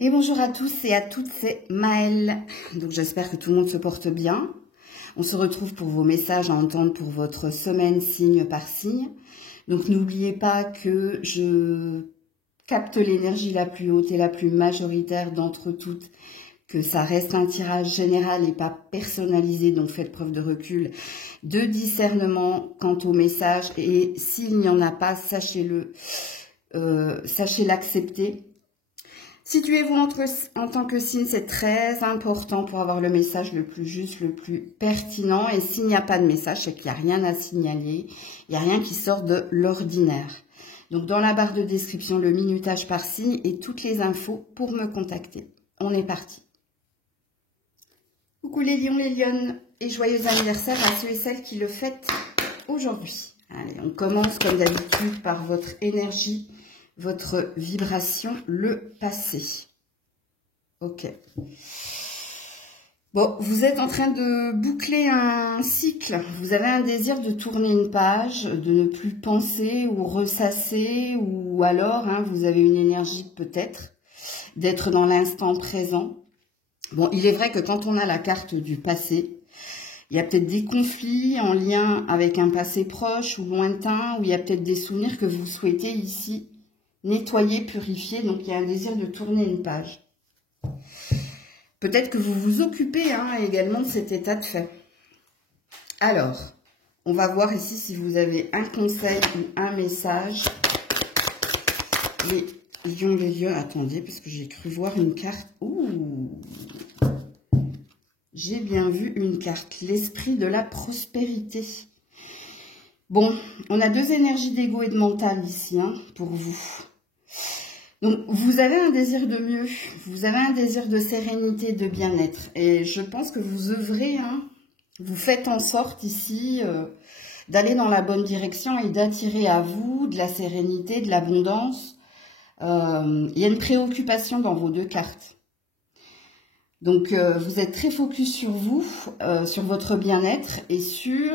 Et bonjour à tous et à toutes, c'est Maëlle. Donc j'espère que tout le monde se porte bien. On se retrouve pour vos messages à entendre pour votre semaine signe par signe. Donc n'oubliez pas que je capte l'énergie la plus haute et la plus majoritaire d'entre toutes, que ça reste un tirage général et pas personnalisé, donc faites preuve de recul, de discernement quant au message, et s'il n'y en a pas, sachez-le, sachez l'accepter. Situez-vous en tant que signe, c'est très important pour avoir le message le plus juste, le plus pertinent. Et s'il n'y a pas de message, c'est qu'il n'y a rien à signaler, il n'y a rien qui sort de l'ordinaire. Donc dans la barre de description, le minutage par signe et toutes les infos pour me contacter. On est parti. Coucou les lions, les lionnes, et joyeux anniversaire à ceux et celles qui le fêtent aujourd'hui. Allez, on commence comme d'habitude par votre énergie, votre vibration, le passé. Ok. Bon, vous êtes en train de boucler un cycle. Vous avez un désir de tourner une page, de ne plus penser ou ressasser, ou alors, vous avez une énergie peut-être d'être dans l'instant présent. Bon, il est vrai que quand on a la carte du passé, il y a peut-être des conflits en lien avec un passé proche ou lointain, où il y a peut-être des souvenirs que vous souhaitez ici nettoyer, purifier, donc il y a un désir de tourner une page. Peut-être que vous vous occupez également de cet état de fait. Alors, on va voir ici si vous avez un conseil ou un message. Les lions, les lions, attendez, parce que j'ai cru voir une carte. Ouh, j'ai bien vu une carte, l'esprit de la prospérité. Bon, on a deux énergies d'ego et de mental ici, pour vous. Donc, vous avez un désir de mieux, vous avez un désir de sérénité, de bien-être. Et je pense que vous œuvrez, vous faites en sorte ici d'aller dans la bonne direction et d'attirer à vous de la sérénité, de l'abondance. Il y a une préoccupation dans vos deux cartes. Donc, vous êtes très focus sur vous, sur votre bien-être et sur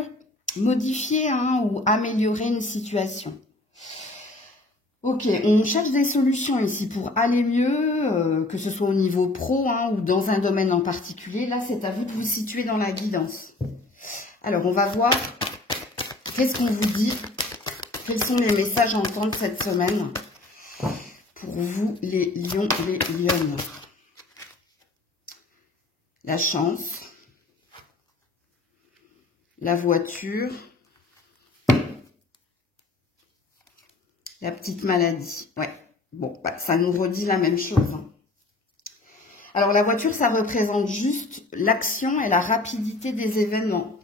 modifier ou améliorer une situation. Ok, on cherche des solutions ici pour aller mieux, que ce soit au niveau pro ou dans un domaine en particulier. Là, c'est à vous de vous situer dans la guidance. Alors, on va voir qu'est-ce qu'on vous dit, quels sont les messages à entendre cette semaine pour vous, les lions, les lionnes. La chance, la voiture, la petite maladie. Ouais, bon, ça nous redit la même chose. Alors, la voiture, ça représente juste l'action et la rapidité des événements.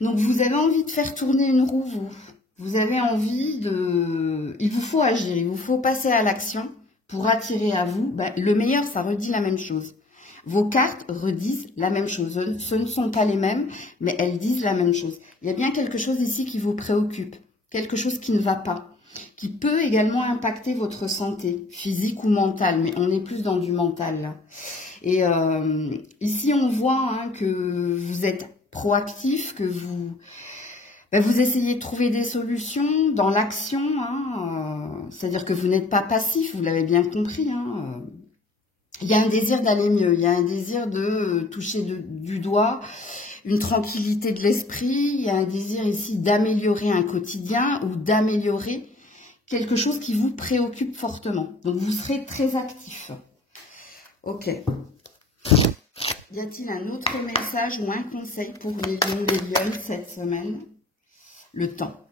Donc, vous avez envie de faire tourner une roue, vous avez envie de... Il vous faut agir, il vous faut passer à l'action pour attirer à vous. Le meilleur, ça redit la même chose. Vos cartes redisent la même chose. Ce ne sont pas les mêmes, mais elles disent la même chose. Il y a bien quelque chose ici qui vous préoccupe, quelque chose qui ne va pas, qui peut également impacter votre santé, physique ou mentale, mais on est plus dans du mental là. Et ici, on voit que vous êtes proactif, que vous essayez de trouver des solutions dans l'action, c'est-à-dire que vous n'êtes pas passif, vous l'avez bien compris. Il y a un désir d'aller mieux, il y a un désir de toucher du doigt une tranquillité de l'esprit, il y a un désir ici d'améliorer un quotidien ou d'améliorer quelque chose qui vous préoccupe fortement. Donc, vous serez très actif. Ok. Y a-t-il un autre message ou un conseil pour les lions et les lionnes cette semaine? Le temps.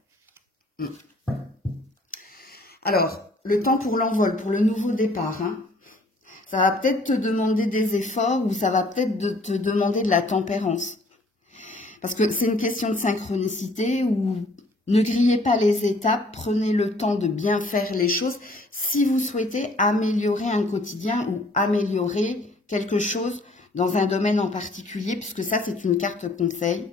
Alors, le temps pour l'envol, pour le nouveau départ. Ça va peut-être te demander des efforts ou ça va peut-être te demander de la tempérance. Parce que c'est une question de synchronicité où... Ne grillez pas les étapes, prenez le temps de bien faire les choses si vous souhaitez améliorer un quotidien ou améliorer quelque chose dans un domaine en particulier, puisque ça, c'est une carte conseil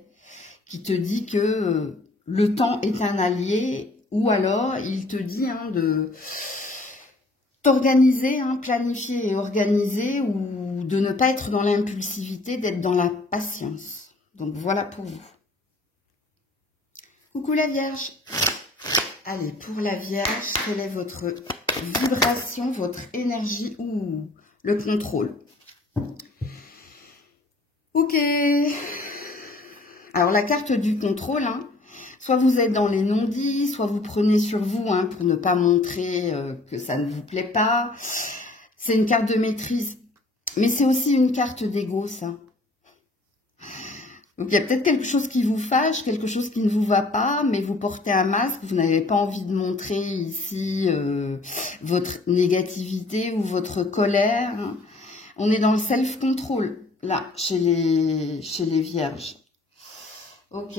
qui te dit que le temps est un allié, ou alors il te dit de t'organiser, planifier et organiser, ou de ne pas être dans l'impulsivité, d'être dans la patience. Donc voilà pour vous. Coucou la Vierge. Allez, pour la Vierge, quelle est votre vibration, votre énergie? Ouh, le contrôle. Ok. Alors, la carte du contrôle, hein, soit vous êtes dans les non-dits, soit vous prenez sur vous hein, pour ne pas montrer que ça ne vous plaît pas. C'est une carte de maîtrise. Mais c'est aussi une carte d'ego, ça. Donc, il y a peut-être quelque chose qui vous fâche, quelque chose qui ne vous va pas, mais vous portez un masque, vous n'avez pas envie de montrer ici votre négativité ou votre colère. On est dans le self-control, là, chez les vierges. Ok.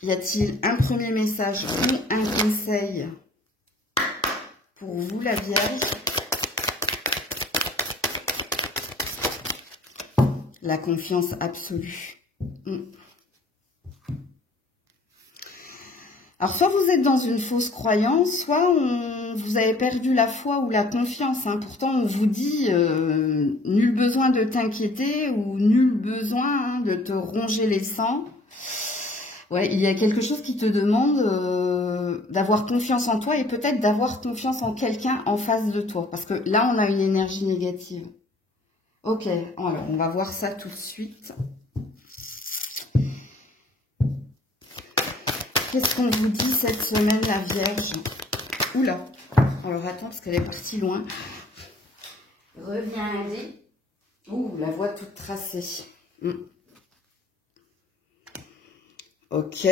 Y a-t-il un premier message ou un conseil pour vous, la Vierge? La confiance absolue. Alors, soit vous êtes dans une fausse croyance, soit vous avez perdu la foi ou la confiance. Hein. Pourtant, on vous dit nul besoin de t'inquiéter ou nul besoin hein, de te ronger les sangs. Ouais, il y a quelque chose qui te demande d'avoir confiance en toi et peut-être d'avoir confiance en quelqu'un en face de toi. Parce que là, on a une énergie négative. Ok, alors on va voir ça tout de suite. Qu'est-ce qu'on vous dit cette semaine, la Vierge? Oula, alors attends, parce qu'elle est partie loin. Reviens-y. Ouh, la voix toute tracée. Ok,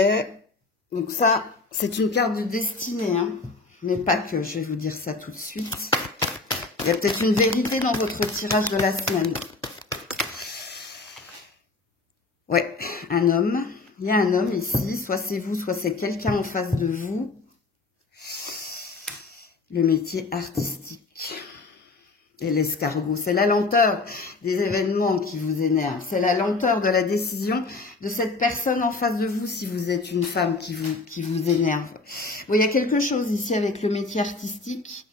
donc ça, c'est une carte de destinée, hein, mais pas que, je vais vous dire ça tout de suite. Il y a peut-être une vérité dans votre tirage de la semaine. Ouais, un homme. Il y a un homme ici, soit c'est vous, soit c'est quelqu'un en face de vous. Le métier artistique. Et l'escargot, c'est la lenteur des événements qui vous énerve. C'est la lenteur de la décision de cette personne en face de vous, si vous êtes une femme qui vous énerve. Bon, il y a quelque chose ici avec le métier artistique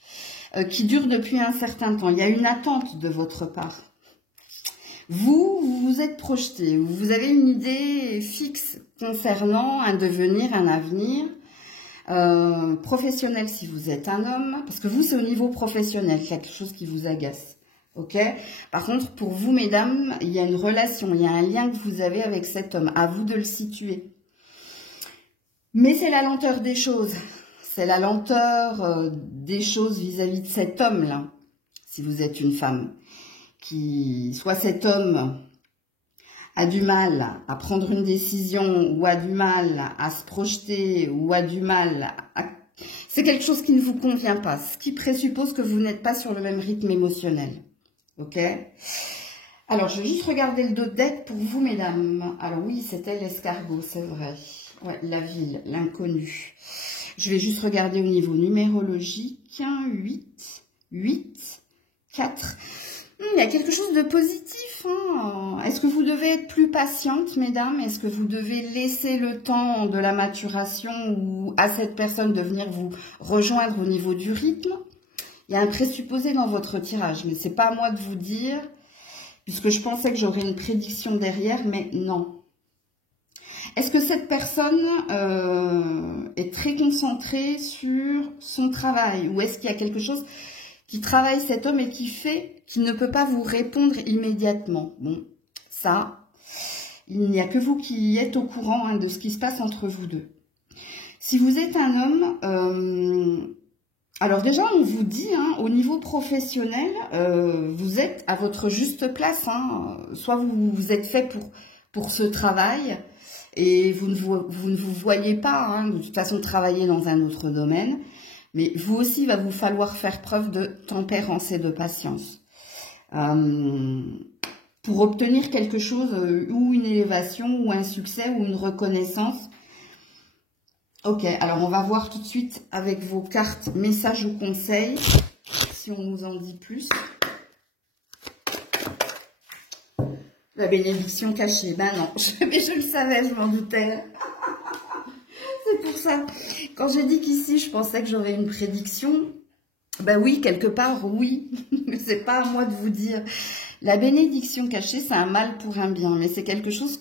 qui dure depuis un certain temps. Il y a une attente de votre part. Vous vous êtes projeté, vous avez une idée fixe concernant un devenir, un avenir. Professionnel si vous êtes un homme, parce que vous c'est au niveau professionnel, quelque chose qui vous agace, ok? Par contre pour vous mesdames, il y a une relation, il y a un lien que vous avez avec cet homme, à vous de le situer. Mais c'est la lenteur des choses, c'est la lenteur des choses vis-à-vis de cet homme-là, si vous êtes une femme, soit cet homme a du mal à prendre une décision ou a du mal à se projeter ou a du mal à... C'est quelque chose qui ne vous convient pas, ce qui présuppose que vous n'êtes pas sur le même rythme émotionnel. Ok? Alors, je vais juste regarder le dos de deck pour vous, mesdames. Alors oui, c'était l'escargot, c'est vrai. Ouais, la ville, l'inconnu. Je vais juste regarder au niveau numérologique. 8, 4... Il y a quelque chose de positif. Hein. Est-ce que vous devez être plus patiente, mesdames? Est-ce que vous devez laisser le temps de la maturation ou à cette personne de venir vous rejoindre au niveau du rythme? Il y a un présupposé dans votre tirage, mais c'est pas à moi de vous dire, puisque je pensais que j'aurais une prédiction derrière, mais non. Est-ce que cette personne est très concentrée sur son travail ou est-ce qu'il y a quelque chose qui travaille cet homme et qui fait qu'il ne peut pas vous répondre immédiatement? Bon, ça, il n'y a que vous qui êtes au courant hein, de ce qui se passe entre vous deux. Si vous êtes un homme, alors déjà on vous dit, hein, au niveau professionnel, vous êtes à votre juste place. Hein, soit vous êtes fait pour ce travail et vous ne vous voyez pas hein, de toute façon travailler dans un autre domaine. Mais vous aussi, il va vous falloir faire preuve de tempérance et de patience. Pour obtenir quelque chose, ou une élévation, ou un succès, ou une reconnaissance. Ok, alors on va voir tout de suite avec vos cartes messages ou conseils, si on nous en dit plus. La bénédiction cachée, ben non, mais je le savais, je m'en doutais. C'est pour ça. Quand j'ai dit qu'ici, je pensais que j'aurais une prédiction, ben oui, quelque part, oui. Mais c'est pas à moi de vous dire. La bénédiction cachée, c'est un mal pour un bien. Mais c'est quelque chose,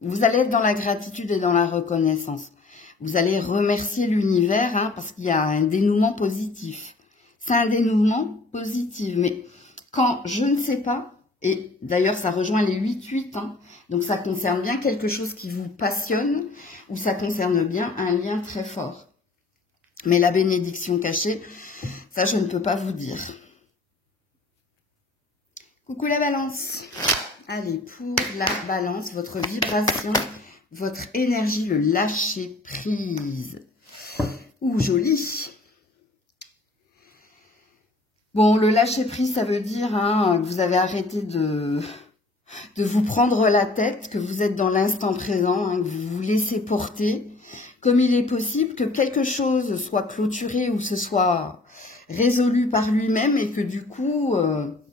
vous allez être dans la gratitude et dans la reconnaissance. Vous allez remercier l'univers, hein, parce qu'il y a un dénouement positif. C'est un dénouement positif, mais quand je ne sais pas, et d'ailleurs ça rejoint les 8-8, hein, donc ça concerne bien quelque chose qui vous passionne, ou ça concerne bien un lien très fort. Mais la bénédiction cachée, ça je ne peux pas vous dire. Coucou la balance. Allez, pour la balance, votre vibration, votre énergie, le lâcher prise. Ouh, joli. Bon, le lâcher prise, ça veut dire hein, que vous avez arrêté de vous prendre la tête, que vous êtes dans l'instant présent, hein, que vous vous laissez porter. Comme il est possible que quelque chose soit clôturé ou ce soit résolu par lui-même et que du coup,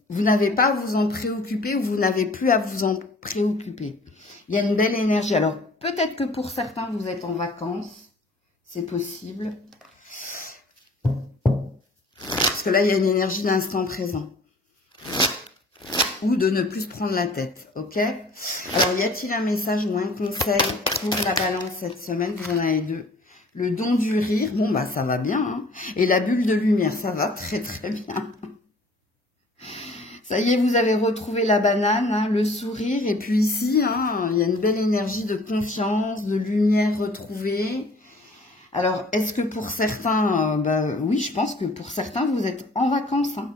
vous n'avez pas à vous en préoccuper ou vous n'avez plus à vous en préoccuper. Il y a une belle énergie. Alors, peut-être que pour certains, vous êtes en vacances. C'est possible. Parce que là, il y a une énergie d'instant présent. Ou de ne plus se prendre la tête. Ok? Alors, y a-t-il un message ou un conseil pour la balance cette semaine? Vous en avez deux. Le don du rire. Bon, bah, ça va bien. Hein. Et la bulle de lumière. Ça va très, très bien. Ça y est, vous avez retrouvé la banane, hein, le sourire. Et puis ici, hein, il y a une belle énergie de confiance, de lumière retrouvée. Alors, est-ce que pour certains, oui, je pense que pour certains, vous êtes en vacances. Hein.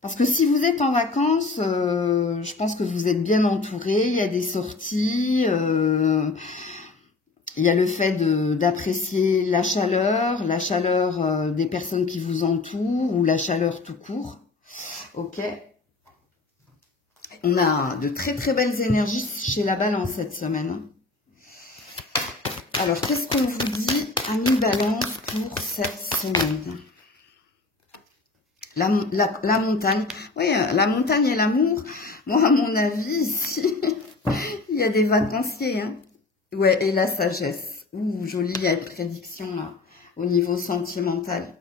Parce que si vous êtes en vacances, je pense que vous êtes bien entouré. Il y a des sorties, il y a le fait d'apprécier la chaleur des personnes qui vous entourent ou la chaleur tout court. Ok. On a de très très belles énergies chez la balance cette semaine. Hein. Alors, qu'est-ce qu'on vous dit, amis balance, pour cette semaine? La montagne. Oui, la montagne et l'amour. Moi, à mon avis, ici, il y a des vacanciers. Hein. Ouais, et la sagesse. Ouh, jolie, il y a une prédiction là, au niveau sentimental.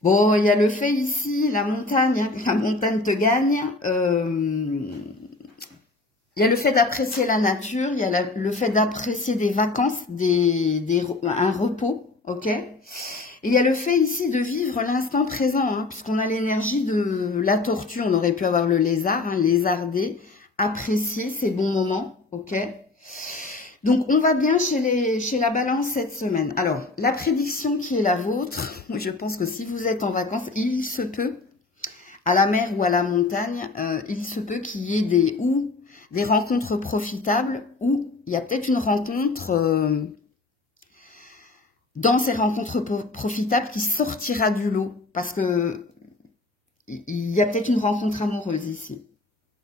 Bon, il y a le fait ici, la montagne, hein, la montagne te gagne. Il y a le fait d'apprécier la nature, il y a le fait d'apprécier des vacances, un repos, ok? Et il y a le fait ici de vivre l'instant présent, hein, puisqu'on a l'énergie de la tortue, on aurait pu avoir le lézard, hein, lézarder, apprécier ces bons moments, ok? Donc, on va bien chez la balance cette semaine. Alors, la prédiction qui est la vôtre, je pense que si vous êtes en vacances, il se peut, à la mer ou à la montagne, il se peut qu'il y ait des rencontres profitables ou il y a peut-être une rencontre dans ces rencontres profitables qui sortira du lot parce que il y a peut-être une rencontre amoureuse ici.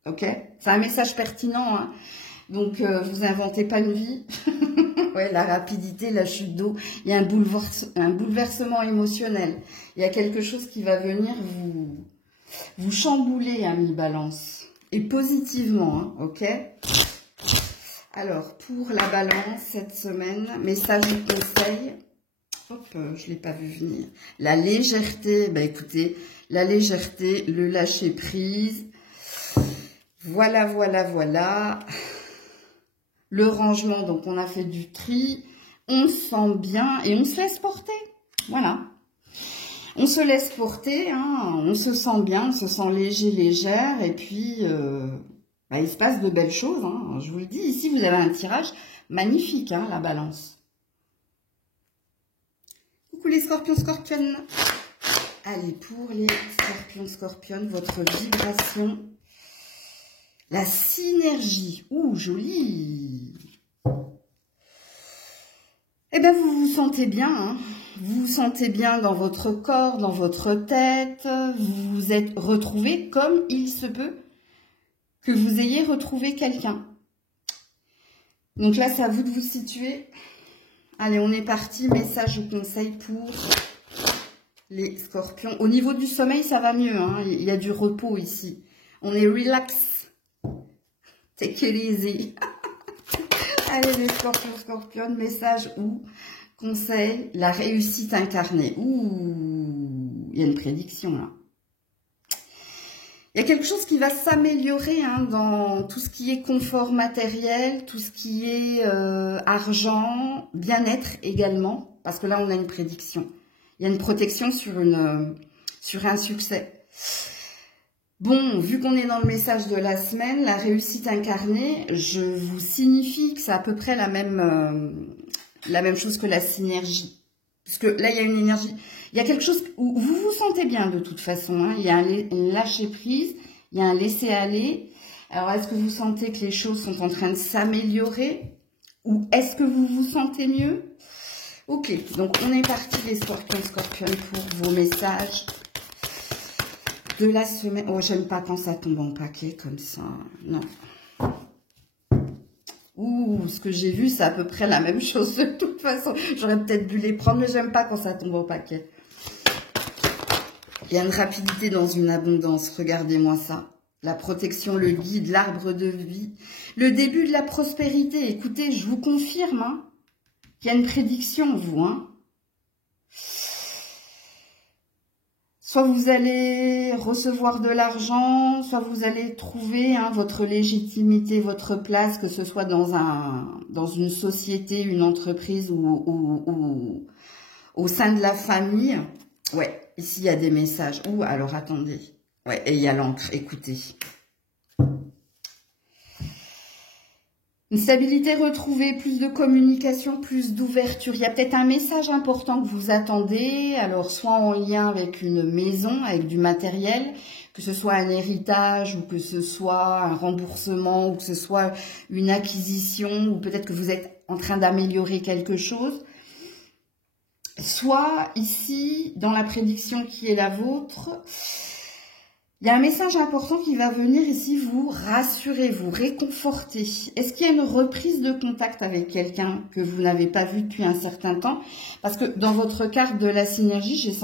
Ok? C'est un message pertinent, hein. Donc, vous inventez pas une vie. Ouais, la rapidité, la chute d'eau, il y a un bouleversement émotionnel. Il y a quelque chose qui va venir vous chambouler, ami balance. Et positivement, hein, ok? Alors, pour la balance, cette semaine, message et conseil. Hop, je ne l'ai pas vu venir. La légèreté, bah écoutez, la légèreté, le lâcher prise. Voilà, voilà, voilà. Le rangement, donc on a fait du tri. On se sent bien et on se laisse porter. Voilà. On se laisse porter, hein, on se sent bien, on se sent léger, légère, et puis il se passe de belles choses. Hein. Je vous le dis, ici vous avez un tirage magnifique, hein, la balance. Coucou les scorpions, scorpionnes. Allez, pour les scorpions, scorpionnes, votre vibration, la synergie. Ouh, joli. Eh bien, vous vous sentez bien, hein. Vous vous sentez bien dans votre corps, dans votre tête, vous vous êtes retrouvé comme il se peut que vous ayez retrouvé quelqu'un. Donc là, c'est à vous de vous situer. Allez, on est parti, message ou conseil pour les scorpions. Au niveau du sommeil, ça va mieux, hein. Il y a du repos ici. On est relax. Take it easy. Allez, les scorpions, scorpionnes, message ou conseil, la réussite incarnée. Ouh, il y a une prédiction là. Il y a quelque chose qui va s'améliorer, hein, dans tout ce qui est confort matériel, tout ce qui est argent, bien-être également, parce que là on a une prédiction. Il y a une protection sur sur un succès. Bon, vu qu'on est dans le message de la semaine, la réussite incarnée, je vous signifie que c'est à peu près la même chose que la synergie. Parce que là, il y a une énergie, il y a quelque chose où vous vous sentez bien de toute façon. Hein. Il y a un lâcher prise, il y a un laisser aller. Alors, est-ce que vous sentez que les choses sont en train de s'améliorer? Ou est-ce que vous vous sentez mieux? Ok, donc on est parti les scorpions pour vos messages de la semaine. Oh, j'aime pas quand ça tombe en paquet comme ça. Non. Ouh, ce que j'ai vu, c'est à peu près la même chose de toute façon. J'aurais peut-être dû les prendre, mais j'aime pas quand ça tombe en paquet. Il y a une rapidité dans une abondance. Regardez-moi ça. La protection, le guide, l'arbre de vie. Le début de la prospérité. Écoutez, je vous confirme hein, qu'il y a une prédiction, vous. Hein. Soit vous allez recevoir de l'argent, soit vous allez trouver hein, votre légitimité, votre place, que ce soit dans une société, une entreprise ou au sein de la famille. Ouais, ici il y a des messages. Ouh, alors attendez. Ouais, et il y a l'encre, écoutez. Une stabilité retrouvée, plus de communication, plus d'ouverture. Il y a peut-être un message important que vous attendez, alors soit en lien avec une maison, avec du matériel, que ce soit un héritage ou que ce soit un remboursement ou que ce soit une acquisition ou peut-être que vous êtes en train d'améliorer quelque chose. Soit ici, dans la prédiction qui est la vôtre, il y a un message important qui va venir ici vous rassurer, vous réconforter. Est-ce qu'il y a une reprise de contact avec quelqu'un que vous n'avez pas vu depuis un certain temps? Parce que dans votre carte de la synergie, j'ai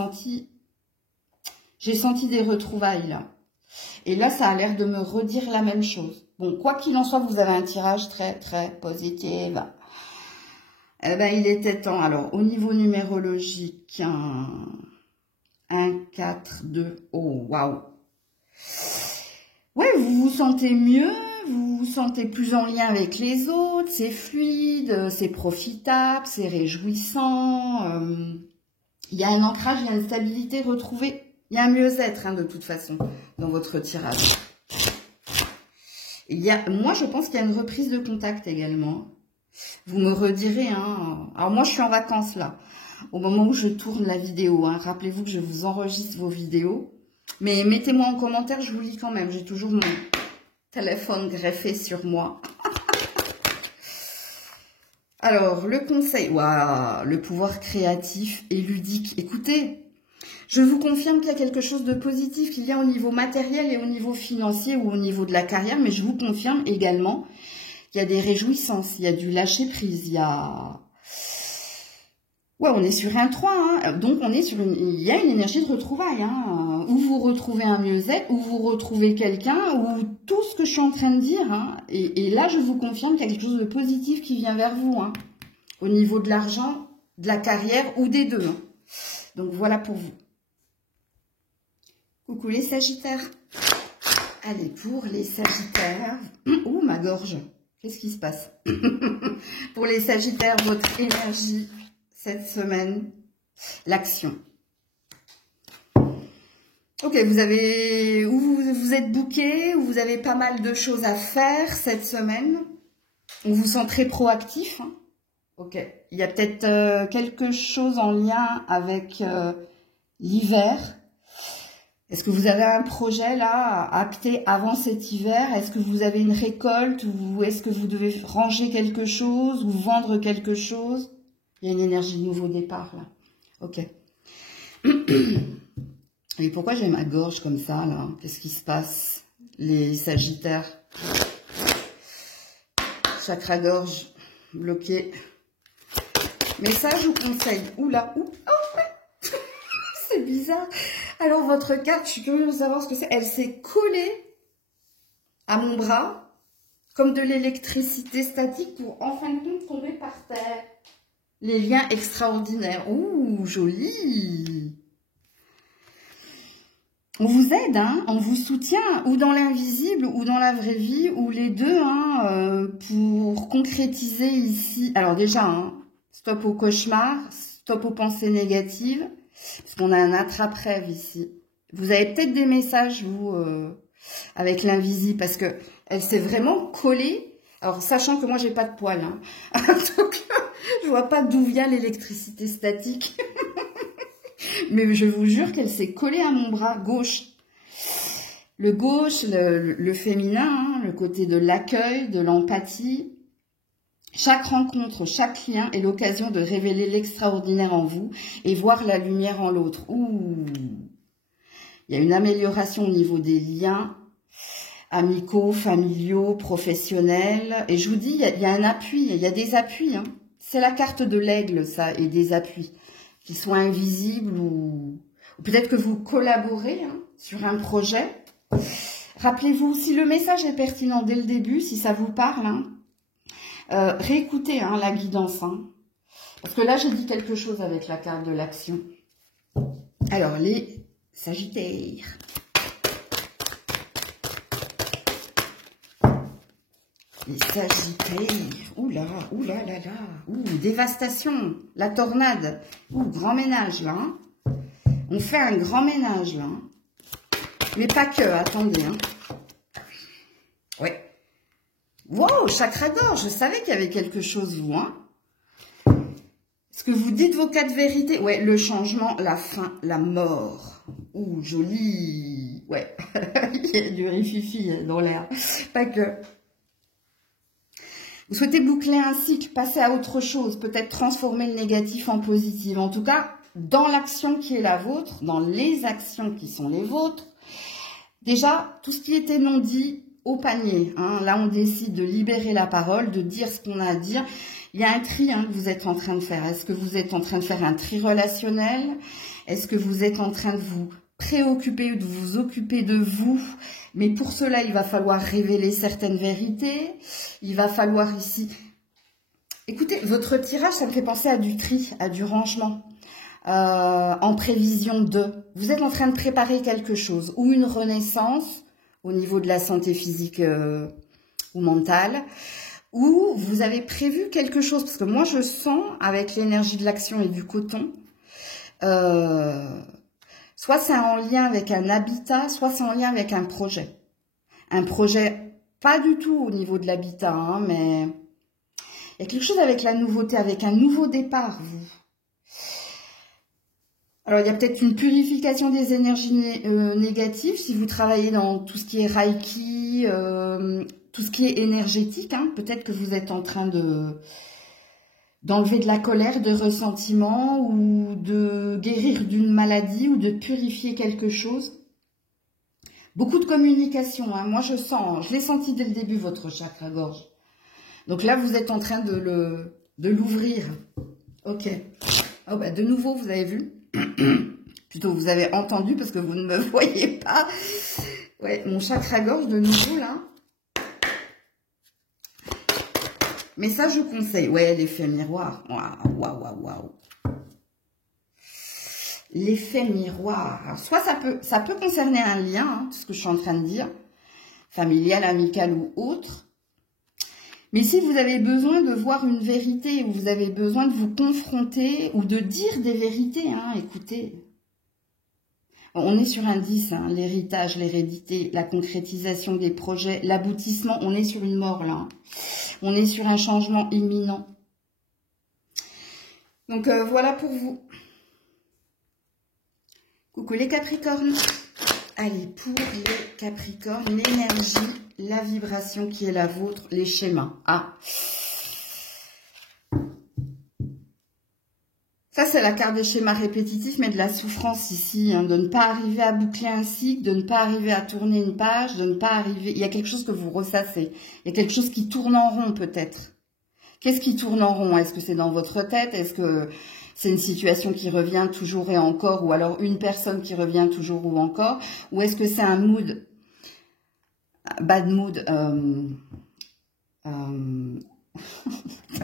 senti des retrouvailles là. Et là, ça a l'air de me redire la même chose. Bon, quoi qu'il en soit, vous avez un tirage très, très positif. Eh ben, il était temps. Alors, au niveau numérologique, 1, 4, 2, oh, waouh. Ouais, vous vous sentez mieux, vous vous sentez plus en lien avec les autres, c'est fluide, c'est profitable, c'est réjouissant. Il y a un ancrage, il y a une stabilité retrouvée, il y a un mieux-être hein, de toute façon dans votre tirage. Moi, je pense qu'il y a une reprise de contact également. Vous me redirez, hein. Alors moi, je suis en vacances là, au moment où je tourne la vidéo. Hein. Rappelez-vous que je vous enregistre vos vidéos. Mais mettez-moi en commentaire, je vous lis quand même. J'ai toujours mon téléphone greffé sur moi. Alors, le conseil, waouh, le pouvoir créatif et ludique. Écoutez, je vous confirme qu'il y a quelque chose de positif qu'il y a au niveau matériel et au niveau financier ou au niveau de la carrière. Mais je vous confirme également qu'il y a des réjouissances, il y a du lâcher-prise, il y a... Ouais, on est sur un 3, hein. Donc on est sur il y a une énergie de retrouvailles, hein. Où vous retrouvez un mieux-être, où vous retrouvez quelqu'un, ou tout ce que je suis en train de dire, hein. Et là, je vous confirme qu'il y a quelque chose de positif qui vient vers vous, hein. Au niveau de l'argent, de la carrière, ou des deux, hein. Donc voilà pour vous. Coucou les Sagittaires. Allez, pour les Sagittaires. Ouh, ma gorge. Qu'est-ce qui se passe? Pour les Sagittaires, votre énergie... cette semaine, l'action. Ok, vous êtes booké, vous avez pas mal de choses à faire cette semaine. On vous sent très proactif. Hein. Ok, il y a peut-être quelque chose en lien avec l'hiver. Est-ce que vous avez un projet là acté avant cet hiver? Est-ce que vous avez une récolte ou est-ce que vous devez ranger quelque chose ou vendre quelque chose? Il y a une énergie de nouveau départ, là. Ok. Et pourquoi j'ai ma gorge comme ça, là? Qu'est-ce qui se passe? Les Sagittaires. Chakra-gorge bloqué. Message ou conseil? Oula, oh, ouais. C'est bizarre. Alors, votre carte, je suis curieuse de savoir ce que c'est. Elle s'est collée à mon bras, comme de l'électricité statique, pour en fin de compte tomber par terre. Les liens extraordinaires. Ouh, joli. On vous aide, hein, on vous soutient, ou dans l'invisible, ou dans la vraie vie, ou les deux, hein, pour concrétiser ici. Alors déjà, hein, stop au cauchemar, stop aux pensées négatives, parce qu'on a un attrape-rêve ici. Vous avez peut-être des messages, vous, avec l'invisible, parce que elle s'est vraiment collée. Alors, sachant que moi, j'ai pas de poils, hein. Donc, je vois pas d'où vient l'électricité statique. Mais je vous jure qu'elle s'est collée à mon bras gauche. Le gauche, le féminin, hein, le côté de l'accueil, de l'empathie. Chaque rencontre, chaque lien est l'occasion de révéler l'extraordinaire en vous et voir la lumière en l'autre. Ouh, il y a une amélioration au niveau des liens amicaux, familiaux, professionnels. Et je vous dis, il y a un appui, il y a des appuis. Hein. C'est la carte de l'aigle, ça, et des appuis, qui soient invisibles ou peut-être que vous collaborez hein, sur un projet. Rappelez-vous, si le message est pertinent dès le début, si ça vous parle, hein, réécoutez hein, la guidance. Hein, parce que là, j'ai dit quelque chose avec la carte de l'action. Alors, les Sagittaires. Les Sagittaires. Ouh là, ouh là là là. Ouh, dévastation. La tornade. Ouh, grand ménage là. Hein. On fait un grand ménage là. Hein. Mais pas que, attendez. Hein. Ouais. Wow, chakra-gorge, je savais qu'il y avait quelque chose, vous. Hein. Est-ce que vous dites vos quatre vérités? Ouais, le changement, la fin, la mort. Ouh, joli. Ouais, il y a du rififi dans l'air. Pas que. Vous souhaitez boucler un cycle, passer à autre chose, peut-être transformer le négatif en positif. En tout cas, dans l'action qui est la vôtre, dans les actions qui sont les vôtres, déjà, tout ce qui était non dit au panier. Hein. Là, on décide de libérer la parole, de dire ce qu'on a à dire. Il y a un tri hein, que vous êtes en train de faire. Est-ce que vous êtes en train de faire un tri relationnel? Est-ce que vous êtes en train de vous préoccuper ou de vous occuper de vous? Mais pour cela, il va falloir révéler certaines vérités. Il va falloir ici... Écoutez, votre tirage, ça me fait penser à du tri, à du rangement. En prévision de... Vous êtes en train de préparer quelque chose ou une renaissance au niveau de la santé physique ou mentale, ou vous avez prévu quelque chose, parce que moi je sens avec l'énergie de l'action et du coton, soit c'est en lien avec un habitat, soit c'est en lien avec un projet. Un projet pas du tout au niveau de l'habitat, hein, mais il y a quelque chose avec la nouveauté, avec un nouveau départ, vous. Alors, il y a peut-être une purification des énergies négatives si vous travaillez dans tout ce qui est Reiki, tout ce qui est énergétique. Hein. Peut-être que vous êtes en train d'enlever de la colère, de ressentiment ou de guérir d'une maladie ou de purifier quelque chose. Beaucoup de communication. Hein. Moi, je sens, je l'ai senti dès le début, votre chakra-gorge. Donc là, vous êtes en train de l'ouvrir. Ok. Oh, bah, de nouveau, vous avez vu? Plutôt, vous avez entendu parce que vous ne me voyez pas. Ouais, mon chakra-gorge de nouveau, là. Mais ça, je conseille. Ouais, l'effet miroir. Waouh, waouh, waouh, waouh. L'effet miroir. Alors, soit ça peut concerner un lien, hein, tout ce que je suis en train de dire, familial, amical ou autre. Mais si vous avez besoin de voir une vérité, ou vous avez besoin de vous confronter, ou de dire des vérités, hein, écoutez. On est sur un 10, hein, l'héritage, l'hérédité, la concrétisation des projets, l'aboutissement, on est sur une mort là. Hein. On est sur un changement imminent. Donc voilà pour vous. Coucou les Capricornes. Allez, pour les Capricornes, l'énergie, la vibration qui est la vôtre, les schémas. Ah, ça c'est la carte des schémas répétitifs, mais de la souffrance ici, hein, de ne pas arriver à boucler un cycle, de ne pas arriver à tourner une page, de ne pas arriver... Il y a quelque chose que vous ressassez, il y a quelque chose qui tourne en rond peut-être. Qu'est-ce qui tourne en rond? Est-ce que c'est dans votre tête? Est-ce que c'est une situation qui revient toujours et encore? Ou alors une personne qui revient toujours ou encore? Ou est-ce que c'est un mood, bad mood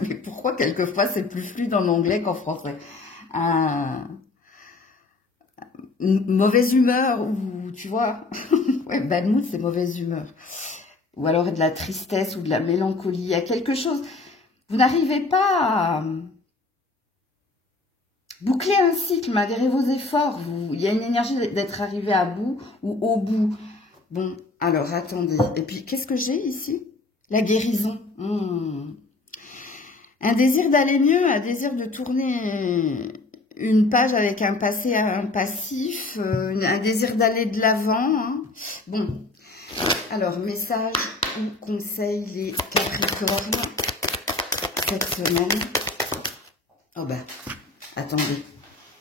Mais pourquoi quelquefois c'est plus fluide en anglais qu'en français? Mauvaise humeur, ou tu vois, ouais, bad mood c'est mauvaise humeur. Ou alors de la tristesse ou de la mélancolie. Il y a quelque chose... Vous n'arrivez pas Bouclez un cycle, malgré vos efforts. Il y a une énergie d'être arrivé à bout ou au bout. Bon, alors attendez. Et puis, qu'est-ce que j'ai ici? La guérison. Un désir d'aller mieux, un désir de tourner une page avec un passé, un passif, un désir d'aller de l'avant. Hein. Bon, alors, message ou conseil les Capricornes cette semaine. Oh ben, attendez.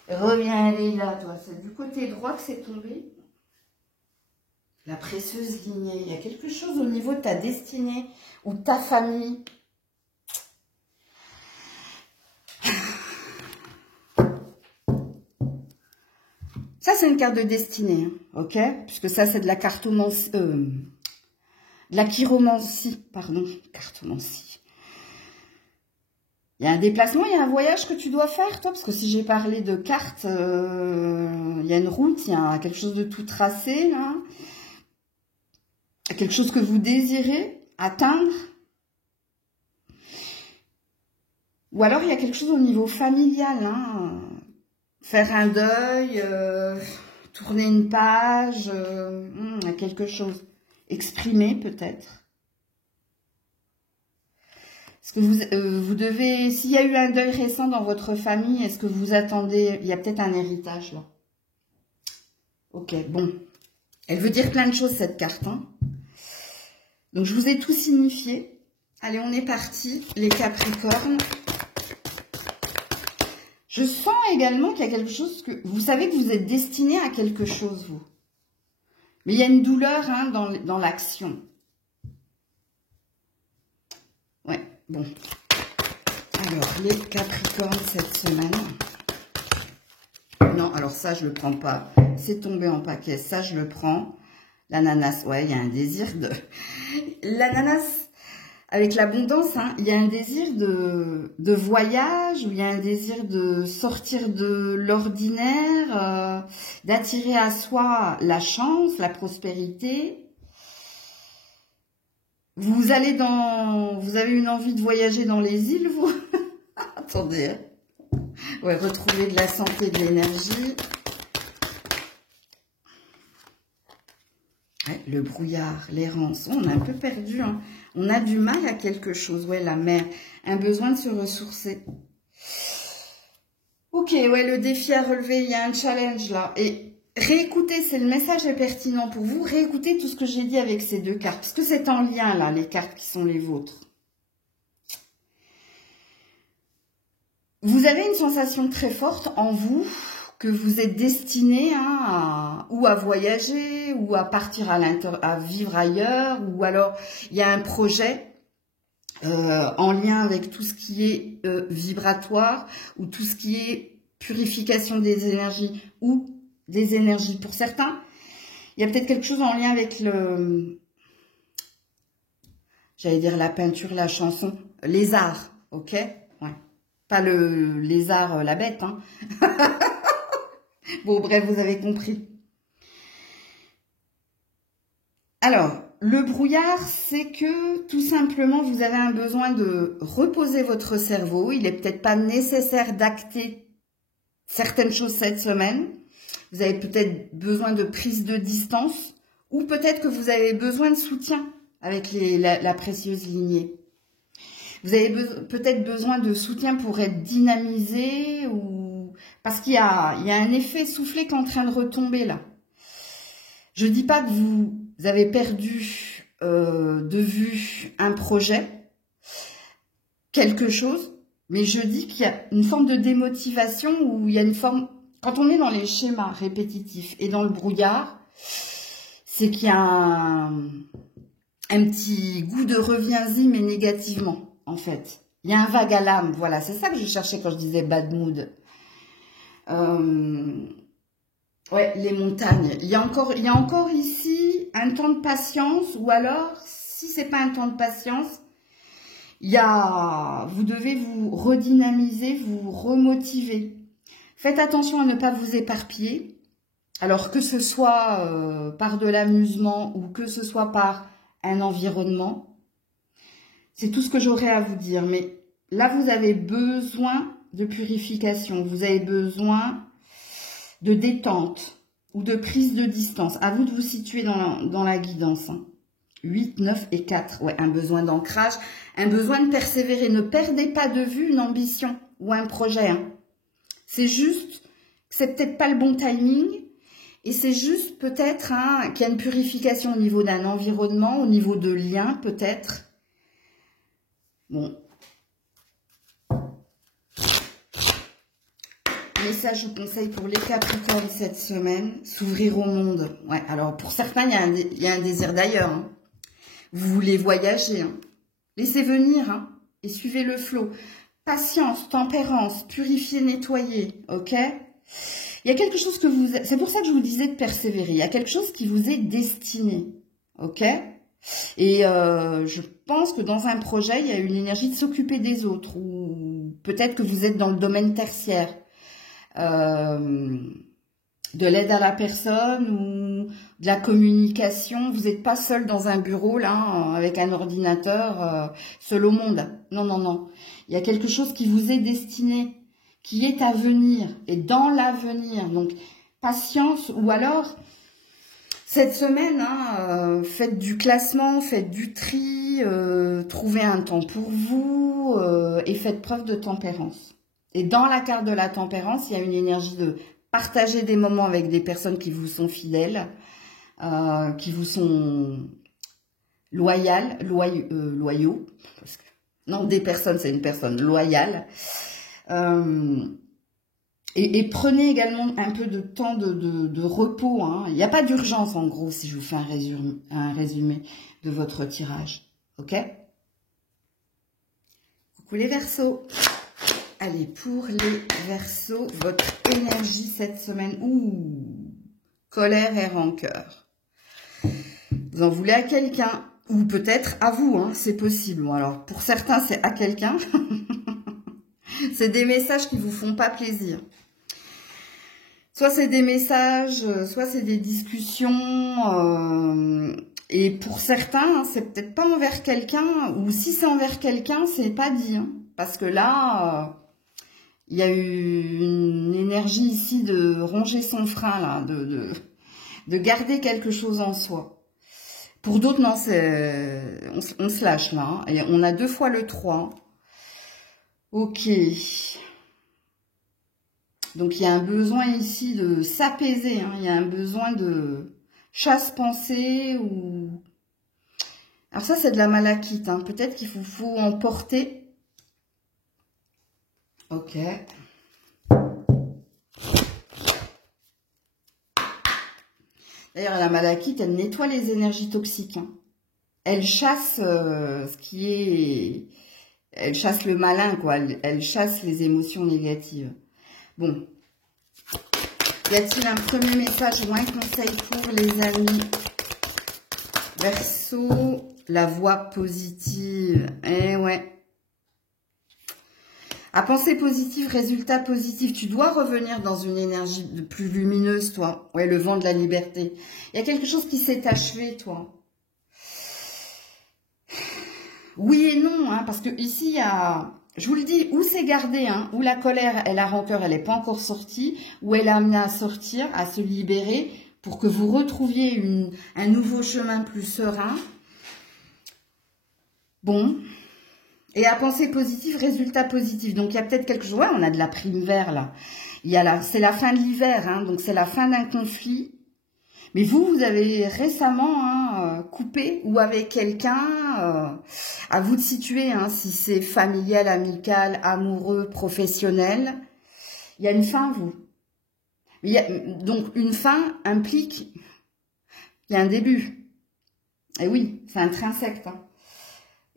Reviens, Leïla, toi. C'est du côté droit que c'est tombé. La précieuse lignée. Il y a quelque chose au niveau de ta destinée ou de ta famille. Ça, c'est une carte de destinée, hein, ok? Puisque ça, c'est de la cartomancie, de la chiromancie, pardon, cartomancie. Il y a un déplacement, il y a un voyage que tu dois faire, toi, parce que si j'ai parlé de cartes, il y a une route, il y a quelque chose de tout tracé, là. Quelque chose que vous désirez atteindre. Ou alors, il y a quelque chose au niveau familial, hein. Faire un deuil, tourner une page, quelque chose. Exprimer peut-être. Est-ce que vous devez, s'il y a eu un deuil récent dans votre famille, est-ce que vous attendez, il y a peut-être un héritage là. Ok, bon. Elle veut dire plein de choses cette carte. Hein. Donc je vous ai tout signifié. Allez, on est parti, les Capricornes. Je sens également qu'il y a quelque chose que... Vous savez que vous êtes destiné à quelque chose, vous. Mais il y a une douleur hein, dans l'action. Ouais, bon. Alors, les Capricornes cette semaine. Non, alors ça, je le prends pas. C'est tombé en paquet. Ça, je le prends. L'ananas, ouais, il y a un désir de... L'ananas... Avec l'abondance, hein, il y a un désir de voyage, ou il y a un désir de sortir de l'ordinaire, d'attirer à soi la chance, la prospérité. Vous avez une envie de voyager dans les îles, vous? Attendez. Hein. Ouais, retrouver de la santé, de l'énergie. Ouais, le brouillard, l'errance. Oh, on a un peu perdu, hein. On a du mal à quelque chose. Ouais, la mer. Un besoin de se ressourcer. Ok, ouais, le défi à relever. Il y a un challenge là. Et réécoutez, c'est le message est pertinent pour vous. Réécoutez tout ce que j'ai dit avec ces deux cartes. Parce que c'est en lien là, les cartes qui sont les vôtres. Vous avez une sensation très forte en vous que vous êtes destiné hein, ou à voyager, ou à partir à vivre ailleurs, ou alors il y a un projet en lien avec tout ce qui est vibratoire, ou tout ce qui est purification des énergies, ou des énergies pour certains. Il y a peut-être quelque chose en lien avec j'allais dire la peinture, la chanson, les arts, ok? Ouais. Pas les arts, la bête, hein. Bon, bref, vous avez compris. Alors, le brouillard, c'est que tout simplement, vous avez un besoin de reposer votre cerveau. Il n'est peut-être pas nécessaire d'acter certaines choses cette semaine. Vous avez peut-être besoin de prise de distance, ou peut-être que vous avez besoin de soutien avec la précieuse lignée. Vous avez peut-être besoin de soutien pour être dynamisé, ou parce qu'il y a un effet soufflé qui est en train de retomber là. Je dis pas que vous avez perdu de vue un projet, quelque chose, mais je dis qu'il y a une forme de démotivation, où il y a une forme... Quand on est dans les schémas répétitifs et dans le brouillard, c'est qu'il y a un petit goût de reviens-y, mais négativement, en fait. Il y a un vague à l'âme, voilà, c'est ça que je cherchais quand je disais bad mood. Ouais, les montagnes. Il y a encore ici un temps de patience, ou alors, si c'est pas un temps de patience, vous devez vous redynamiser, vous remotiver. Faites attention à ne pas vous éparpiller. Alors que ce soit par de l'amusement, ou que ce soit par un environnement. C'est tout ce que j'aurais à vous dire. Mais là, vous avez besoin de purification. Vous avez besoin de détente ou de prise de distance. À vous de vous situer dans la guidance. 8, 9 et 4. Ouais, un besoin d'ancrage, un besoin de persévérer. Ne perdez pas de vue une ambition ou un projet. Hein. C'est juste que c'est peut-être pas le bon timing. Et c'est juste peut-être hein, qu'il y a une purification au niveau d'un environnement, au niveau de liens peut-être. Bon. Message ou conseil pour les Capricornes cette semaine, s'ouvrir au monde. Ouais, alors pour certains, il y a un désir d'ailleurs. Hein. Vous voulez voyager. Hein. Laissez venir hein, et suivez le flot. Patience, tempérance, purifier, nettoyer. Ok ? Il y a quelque chose que vous... C'est pour ça que je vous disais de persévérer. Il y a quelque chose qui vous est destiné. Ok ? Et je pense que dans un projet, il y a une énergie de s'occuper des autres. Ou peut-être que vous êtes dans le domaine tertiaire. De l'aide à la personne ou de la communication. Vous n'êtes pas seul dans un bureau là avec un ordinateur seul au monde. Non, non, non. Il y a quelque chose qui vous est destiné, qui est à venir et dans l'avenir. Donc patience ou alors cette semaine, hein, faites du classement, faites du tri, trouvez un temps pour vous et faites preuve de tempérance. Et dans la carte de la tempérance, il y a une énergie de partager des moments avec des personnes qui vous sont fidèles, qui vous sont loyaux. Parce que, non, des personnes, c'est une personne loyale. Et prenez également un peu de temps de repos. Hein. Il n'y a pas d'urgence, en gros, si je vous fais un résumé de votre tirage. Ok ? Coucou les Verseaux. Allez, pour les Verseaux, votre énergie cette semaine. Ouh, colère et rancœur. Vous en voulez à quelqu'un, ou peut-être à vous, hein, c'est possible. Bon, alors, pour certains, c'est à quelqu'un. C'est des messages qui vous font pas plaisir. Soit c'est des messages, soit c'est des discussions. Et pour certains, hein, c'est peut-être pas envers quelqu'un, ou si c'est envers quelqu'un, c'est pas dit. Hein, parce que là... il y a eu une énergie ici de ronger son frein, là, de garder quelque chose en soi. Pour d'autres, non, on se lâche là. Hein, et on a 2 fois le 3. Ok. Donc, il y a un besoin ici de s'apaiser. Hein, il y a un besoin de chasse-pensée ou... Alors ça, c'est de la malachite. Hein, peut-être qu'il faut en porter... Ok. D'ailleurs, la malachite, elle nettoie les énergies toxiques. Hein. Elle chasse ce qui est... Elle chasse le malin, quoi. Elle chasse les émotions négatives. Bon. Y a-t-il un premier message ou un conseil pour les amis Verseau, la voix positive. Eh ouais. À penser positive, résultat positif. Tu dois revenir dans une énergie plus lumineuse, toi. Ouais, le vent de la liberté. Il y a quelque chose qui s'est achevé, toi. Oui et non, hein, parce que ici, il y a... Je vous le dis, où c'est gardé, hein, où la colère et la rancœur, elle n'est pas encore sortie, où elle est amenée à sortir, à se libérer, pour que vous retrouviez un nouveau chemin plus serein. Bon... Et à penser positif, résultat positif. Donc, il y a peut-être quelque chose... Ouais, on a de la prime vert, là. C'est la fin de l'hiver, hein, donc c'est la fin d'un conflit. Mais vous avez récemment hein, coupé ou avec quelqu'un, à vous de situer, hein, si c'est familial, amical, amoureux, professionnel. Il y a une fin, vous. Donc, une fin implique... Il y a un début. Et oui, c'est intrinsèque, hein.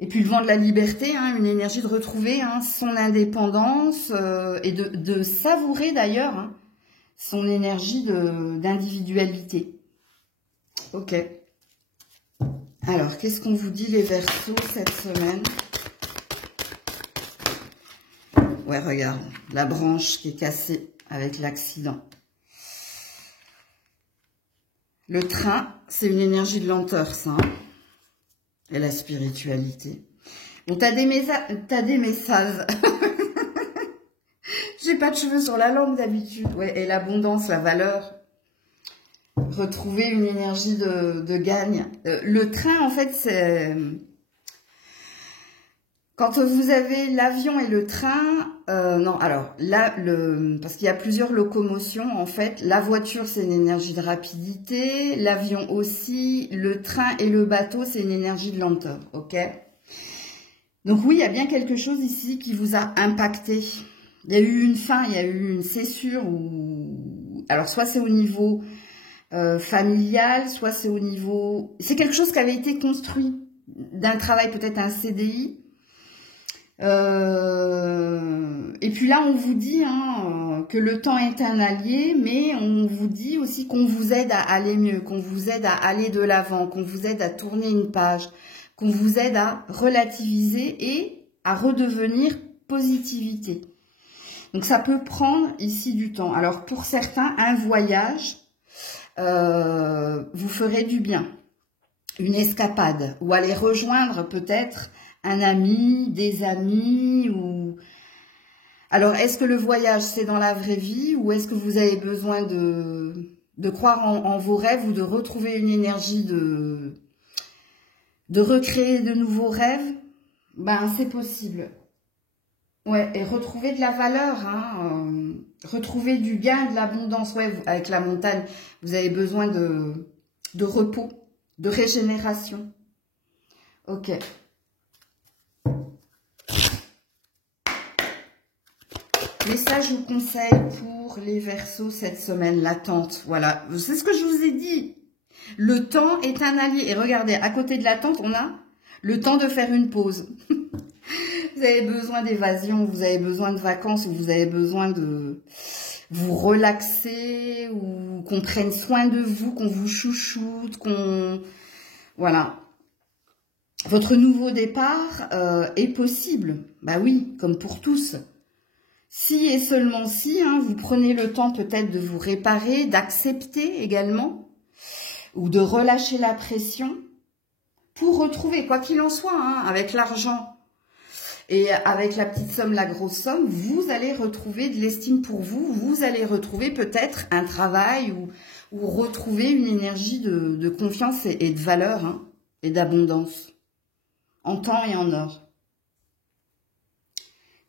Et puis le vent de la liberté, hein, une énergie de retrouver hein, son indépendance et de savourer d'ailleurs hein, son énergie d'individualité. Ok. Alors, qu'est-ce qu'on vous dit les Verseaux cette semaine? Ouais, regarde, la branche qui est cassée avec l'accident. Le train, c'est une énergie de lenteur, ça. Hein. Et la spiritualité. Bon, t'as des messages. J'ai pas de cheveux sur la langue d'habitude. Ouais, et l'abondance, la valeur. Retrouver une énergie de gagne. Le train, en fait, c'est... Quand vous avez l'avion et le train, non, alors là, parce qu'il y a plusieurs locomotions, en fait, la voiture, c'est une énergie de rapidité, l'avion aussi, le train et le bateau, c'est une énergie de lenteur, ok? Donc oui, il y a bien quelque chose ici qui vous a impacté. Il y a eu une fin, il y a eu une césure, ou... alors soit c'est au niveau familial, soit c'est au niveau... C'est quelque chose qui avait été construit d'un travail, peut-être un CDI. Et puis là, on vous dit que le temps est un allié, mais on vous dit aussi qu'on vous aide à aller mieux, qu'on vous aide à aller de l'avant, qu'on vous aide à tourner une page, qu'on vous aide à relativiser et à redevenir positivité. Donc ça peut prendre ici du temps. Alors pour certains, un voyage vous ferait du bien, une escapade, ou aller rejoindre peut-être un ami, des amis, ou... Alors, est-ce que le voyage, c'est dans la vraie vie, ou est-ce que vous avez besoin de croire en vos rêves, ou de retrouver une énergie de recréer de nouveaux rêves? Ben, c'est possible. Ouais, et retrouver de la valeur, retrouver du gain, de l'abondance. Ouais, avec la montagne, vous avez besoin de repos, de régénération. Ok. Message ou conseil pour les Verseaux cette semaine, l'attente. Voilà, c'est ce que je vous ai dit. Le temps est un allié. Et regardez, à côté de l'attente, on a le temps de faire une pause. Vous avez besoin d'évasion, vous avez besoin de vacances, vous avez besoin de vous relaxer, ou qu'on prenne soin de vous, qu'on vous chouchoute, qu'on... Voilà. Votre nouveau départ est possible. Bah oui, comme pour tous. Si et seulement si, vous prenez le temps peut-être de vous réparer, d'accepter également, ou de relâcher la pression, pour retrouver, quoi qu'il en soit, avec l'argent et avec la petite somme, la grosse somme, vous allez retrouver de l'estime pour vous, vous allez retrouver peut-être un travail, ou retrouver une énergie de confiance et de valeur, et d'abondance, en temps et en or.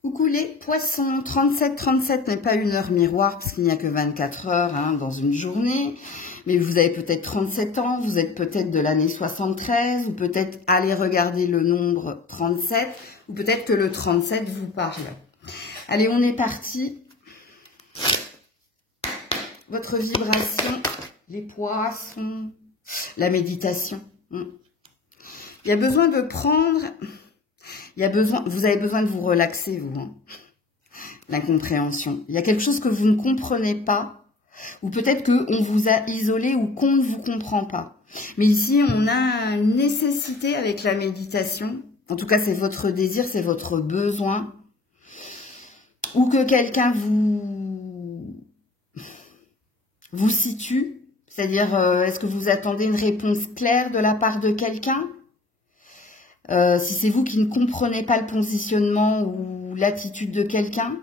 Coucou les poissons, 37 n'est pas une heure miroir parce qu'il n'y a que 24 heures dans une journée. Mais vous avez peut-être 37 ans, vous êtes peut-être de l'année 73, ou peut-être allez regarder le nombre 37, ou peut-être que le 37 vous parle. Allez, on est parti. Votre vibration, les poissons, la méditation. Il y a besoin de prendre... vous avez besoin de vous relaxer, vous. L'incompréhension. Il y a quelque chose que vous ne comprenez pas, ou peut-être qu'on vous a isolé, ou qu'on ne vous comprend pas. Mais ici, on a une nécessité avec la méditation. En tout cas, c'est votre désir, c'est votre besoin. Ou que quelqu'un vous situe. C'est-à-dire, est-ce que vous attendez une réponse claire de la part de quelqu'un ? Si c'est vous qui ne comprenez pas le positionnement ou l'attitude de quelqu'un,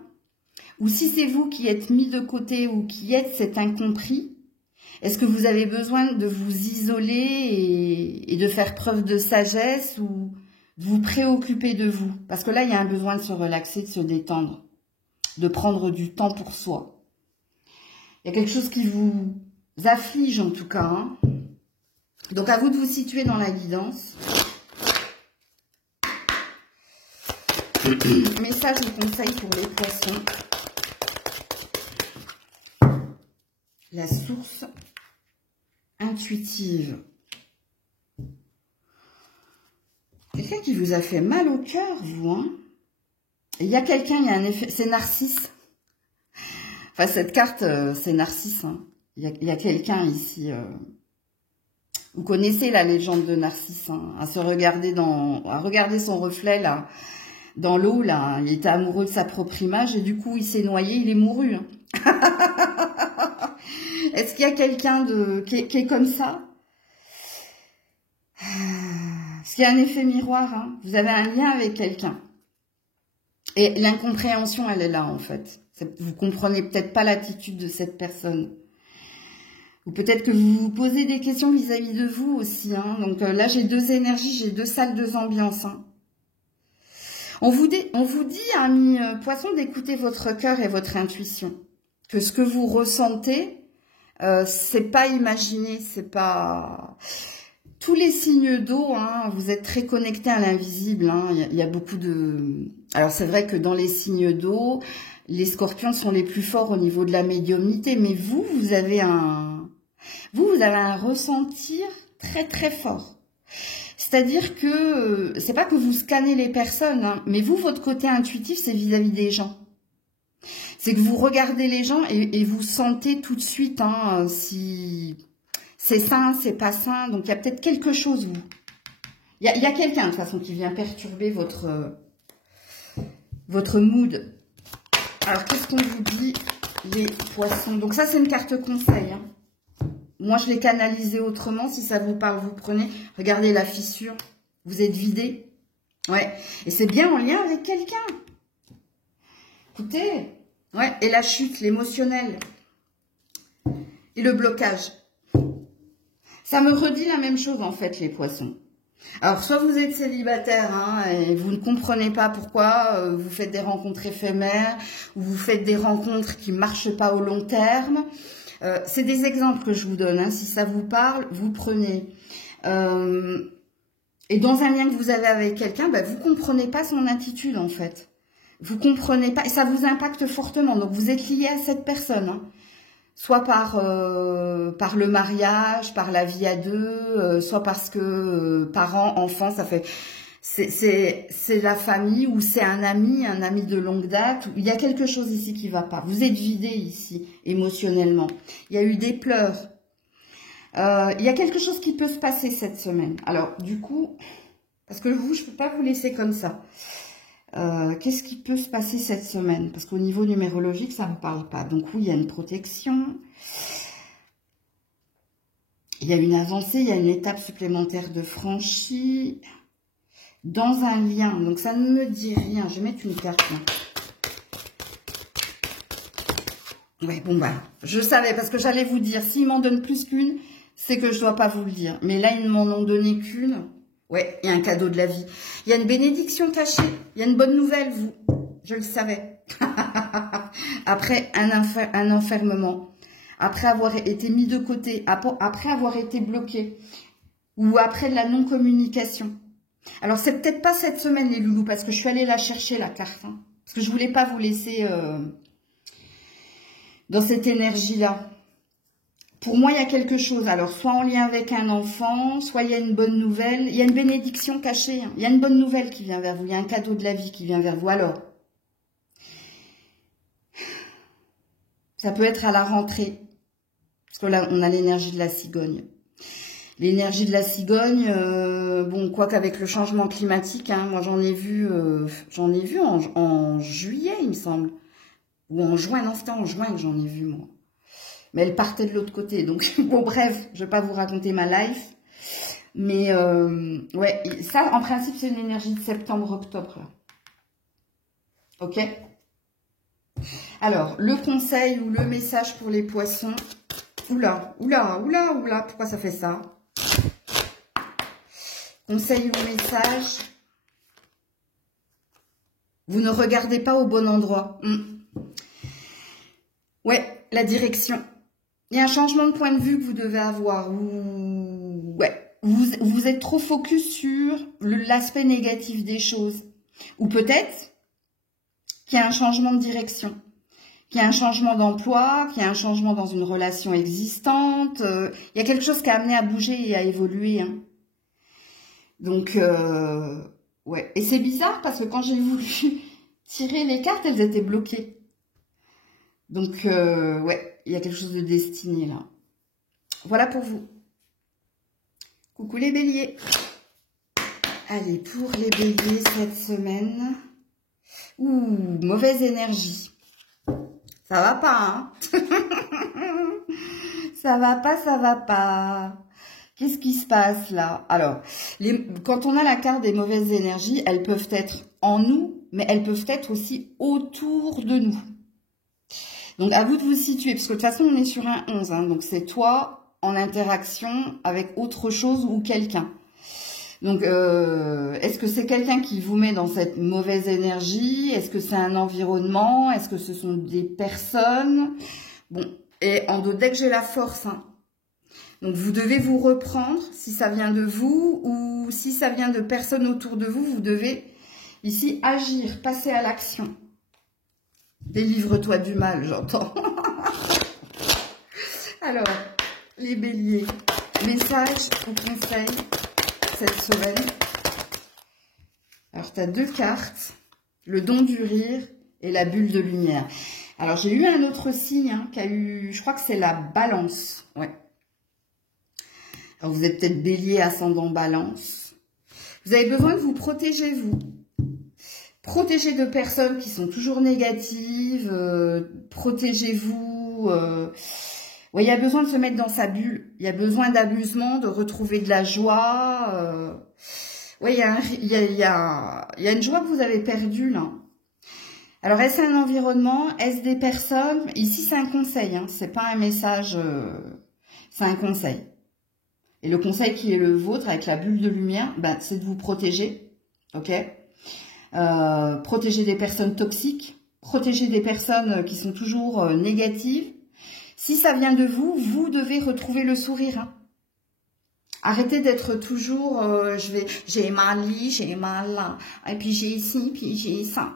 ou si c'est vous qui êtes mis de côté ou qui êtes cet incompris, est-ce que vous avez besoin de vous isoler et de faire preuve de sagesse, ou de vous préoccuper de vous? Parce que là, il y a un besoin de se relaxer, de se détendre, de prendre du temps pour soi. Il y a quelque chose qui vous afflige en tout cas. Donc à vous de vous situer dans la guidance. Message ou conseil pour les poissons. La source intuitive. Quelqu'un qui vous a fait mal au cœur, vous. Il y a quelqu'un, il y a un effet... C'est Narcisse. Enfin, cette carte, c'est Narcisse. Il y a quelqu'un ici... Vous connaissez la légende de Narcisse, à se regarder à regarder son reflet, là, dans l'eau, là. Il était amoureux de sa propre image et du coup, il s'est noyé, il est mouru. Est-ce qu'il y a quelqu'un qui est comme ça? C'est un effet miroir. Vous avez un lien avec quelqu'un. Et l'incompréhension, elle est là, en fait. Vous comprenez peut-être pas l'attitude de cette personne. Ou peut-être que vous vous posez des questions vis-à-vis de vous aussi. Hein. Donc là, j'ai deux énergies, j'ai deux salles, deux ambiances. Hein. On vous dit, amis poissons, d'écouter votre cœur et votre intuition. Que ce que vous ressentez, c'est pas imaginé, c'est pas... Tous les signes d'eau, hein, vous êtes très connectés à l'invisible. Hein. Il y a beaucoup de... Alors c'est vrai que dans les signes d'eau, les scorpions sont les plus forts au niveau de la médiumnité. Mais vous avez un... Vous avez un ressentir très très fort. C'est-à-dire que c'est pas que vous scannez les personnes, hein, mais vous, votre côté intuitif, c'est vis-à-vis des gens. C'est que vous regardez les gens et vous sentez tout de suite hein, si c'est sain, c'est pas sain. Donc il y a peut-être quelque chose, vous. Il y a quelqu'un de toute façon qui vient perturber votre mood. Alors qu'est-ce qu'on vous dit, les poissons? Donc ça, c'est une carte conseil. Hein. Moi, je l'ai canalisé autrement. Si ça vous parle, vous prenez. Regardez la fissure. Vous êtes vidé. Ouais. Et c'est bien en lien avec quelqu'un. Écoutez. Ouais. Et la chute, l'émotionnel. Et le blocage. Ça me redit la même chose, en fait, les poissons. Alors, soit vous êtes célibataire hein, et vous ne comprenez pas pourquoi vous faites des rencontres éphémères ou vous faites des rencontres qui ne marchent pas au long terme. C'est des exemples que je vous donne. Hein. Si ça vous parle, vous prenez. Et dans un lien que vous avez avec quelqu'un, ben, vous ne comprenez pas son attitude en fait. Vous comprenez pas et ça vous impacte fortement. Donc vous êtes lié à cette personne. Hein. Soit par le mariage, par la vie à deux, soit parce que parents, enfants, ça fait... C'est la famille ou c'est un ami de longue date. Il y a quelque chose ici qui ne va pas. Vous êtes vidé ici, émotionnellement. Il y a eu des pleurs. Il y a quelque chose qui peut se passer cette semaine. Alors, du coup, parce que vous, je ne peux pas vous laisser comme ça. Qu'est-ce qui peut se passer cette semaine? Parce qu'au niveau numérologique, ça ne me parle pas. Donc oui, il y a une protection. Il y a une avancée, il y a une étape supplémentaire de franchie. Dans un lien, donc ça ne me dit rien. Je vais mettre une carte là. Ouais, bon bah, je savais parce que j'allais vous dire, s'ils m'en donnent plus qu'une, c'est que je dois pas vous le dire. Mais là, ils m'en ont donné qu'une. Ouais, il y a un cadeau de la vie. Il y a une bénédiction cachée. Il y a une bonne nouvelle, vous. Je le savais. Après un enfermement, après avoir été mis de côté, après avoir été bloqué, ou après de la non-communication. Alors, c'est peut-être pas cette semaine, les loulous, parce que je suis allée la chercher, la carte. Hein, parce que je voulais pas vous laisser dans cette énergie-là. Pour moi, il y a quelque chose. Alors, soit en lien avec un enfant, soit il y a une bonne nouvelle. Il y a une bénédiction cachée. Hein. Il y a une bonne nouvelle qui vient vers vous. Il y a un cadeau de la vie qui vient vers vous. Alors, ça peut être à la rentrée. Parce que là, on a l'énergie de la cigogne. L'énergie de la cigogne, bon, quoi qu'avec le changement climatique, hein, moi j'en ai vu en juillet, il me semble. Ou en juin, non, c'était en juin que j'en ai vu, moi. Mais elle partait de l'autre côté, donc bon, bref, je vais pas vous raconter ma life. Mais, ouais, ça, en principe, c'est une énergie de septembre-octobre, là. Ok? Alors, le conseil ou le message pour les poissons. Oula, oula, oula, oula, pourquoi ça fait ça? Conseil ou message. Vous ne regardez pas au bon endroit. Ouais, la direction. Il y a un changement de point de vue que vous devez avoir. Ouais, vous êtes trop focus sur l'aspect négatif des choses. Ou peut-être qu'il y a un changement de direction. Qu'il y a un changement d'emploi, qu'il y a un changement dans une relation existante. Il y a quelque chose qui a amené à bouger et à évoluer. Hein. Donc, ouais. Et c'est bizarre parce que quand j'ai voulu tirer les cartes, elles étaient bloquées. Donc, ouais, il y a quelque chose de destiné là. Voilà pour vous. Coucou les béliers. Allez, pour les béliers cette semaine. Ouh, mauvaise énergie. Ça va pas, hein. Ça va pas, ça va pas. Qu'est-ce qui se passe là? Alors, quand on a la carte des mauvaises énergies, elles peuvent être en nous, mais elles peuvent être aussi autour de nous. Donc, à vous de vous situer, parce que de toute façon, on est sur un 11, hein, donc c'est toi en interaction avec autre chose ou quelqu'un. Donc, est-ce que c'est quelqu'un qui vous met dans cette mauvaise énergie? Est-ce que c'est un environnement? Est-ce que ce sont des personnes? Bon, et en dos, dès que j'ai la force, hein, donc vous devez vous reprendre, si ça vient de vous ou si ça vient de personnes autour de vous, vous devez ici agir, passer à l'action. Délivre-toi du mal, j'entends. Alors, les béliers, messages ou conseils cette semaine. Alors, tu as 2 cartes, le don du rire et la bulle de lumière. Alors, j'ai eu un autre signe hein, qui a eu, je crois que c'est la balance. Ouais. Alors, vous êtes peut-être bélier, ascendant balance. Vous avez besoin de vous protéger, vous. Protéger de personnes qui sont toujours négatives. Protégez-vous. Ouais, il y a besoin de se mettre dans sa bulle. Il y a besoin d'amusement, de retrouver de la joie. Oui, il y a une joie que vous avez perdue, là. Alors, est-ce un environnement? Est-ce des personnes? Ici, c'est un conseil. Hein, c'est pas un message. C'est un conseil. Et le conseil qui est le vôtre, avec la bulle de lumière, ben, c'est de vous protéger. Ok? Protéger des personnes toxiques. Protéger des personnes qui sont toujours négatives. Si ça vient de vous, vous devez retrouver le sourire. Hein. Arrêtez d'être toujours, j'ai mal là, j'ai mal là, et puis j'ai ici, puis j'ai ça.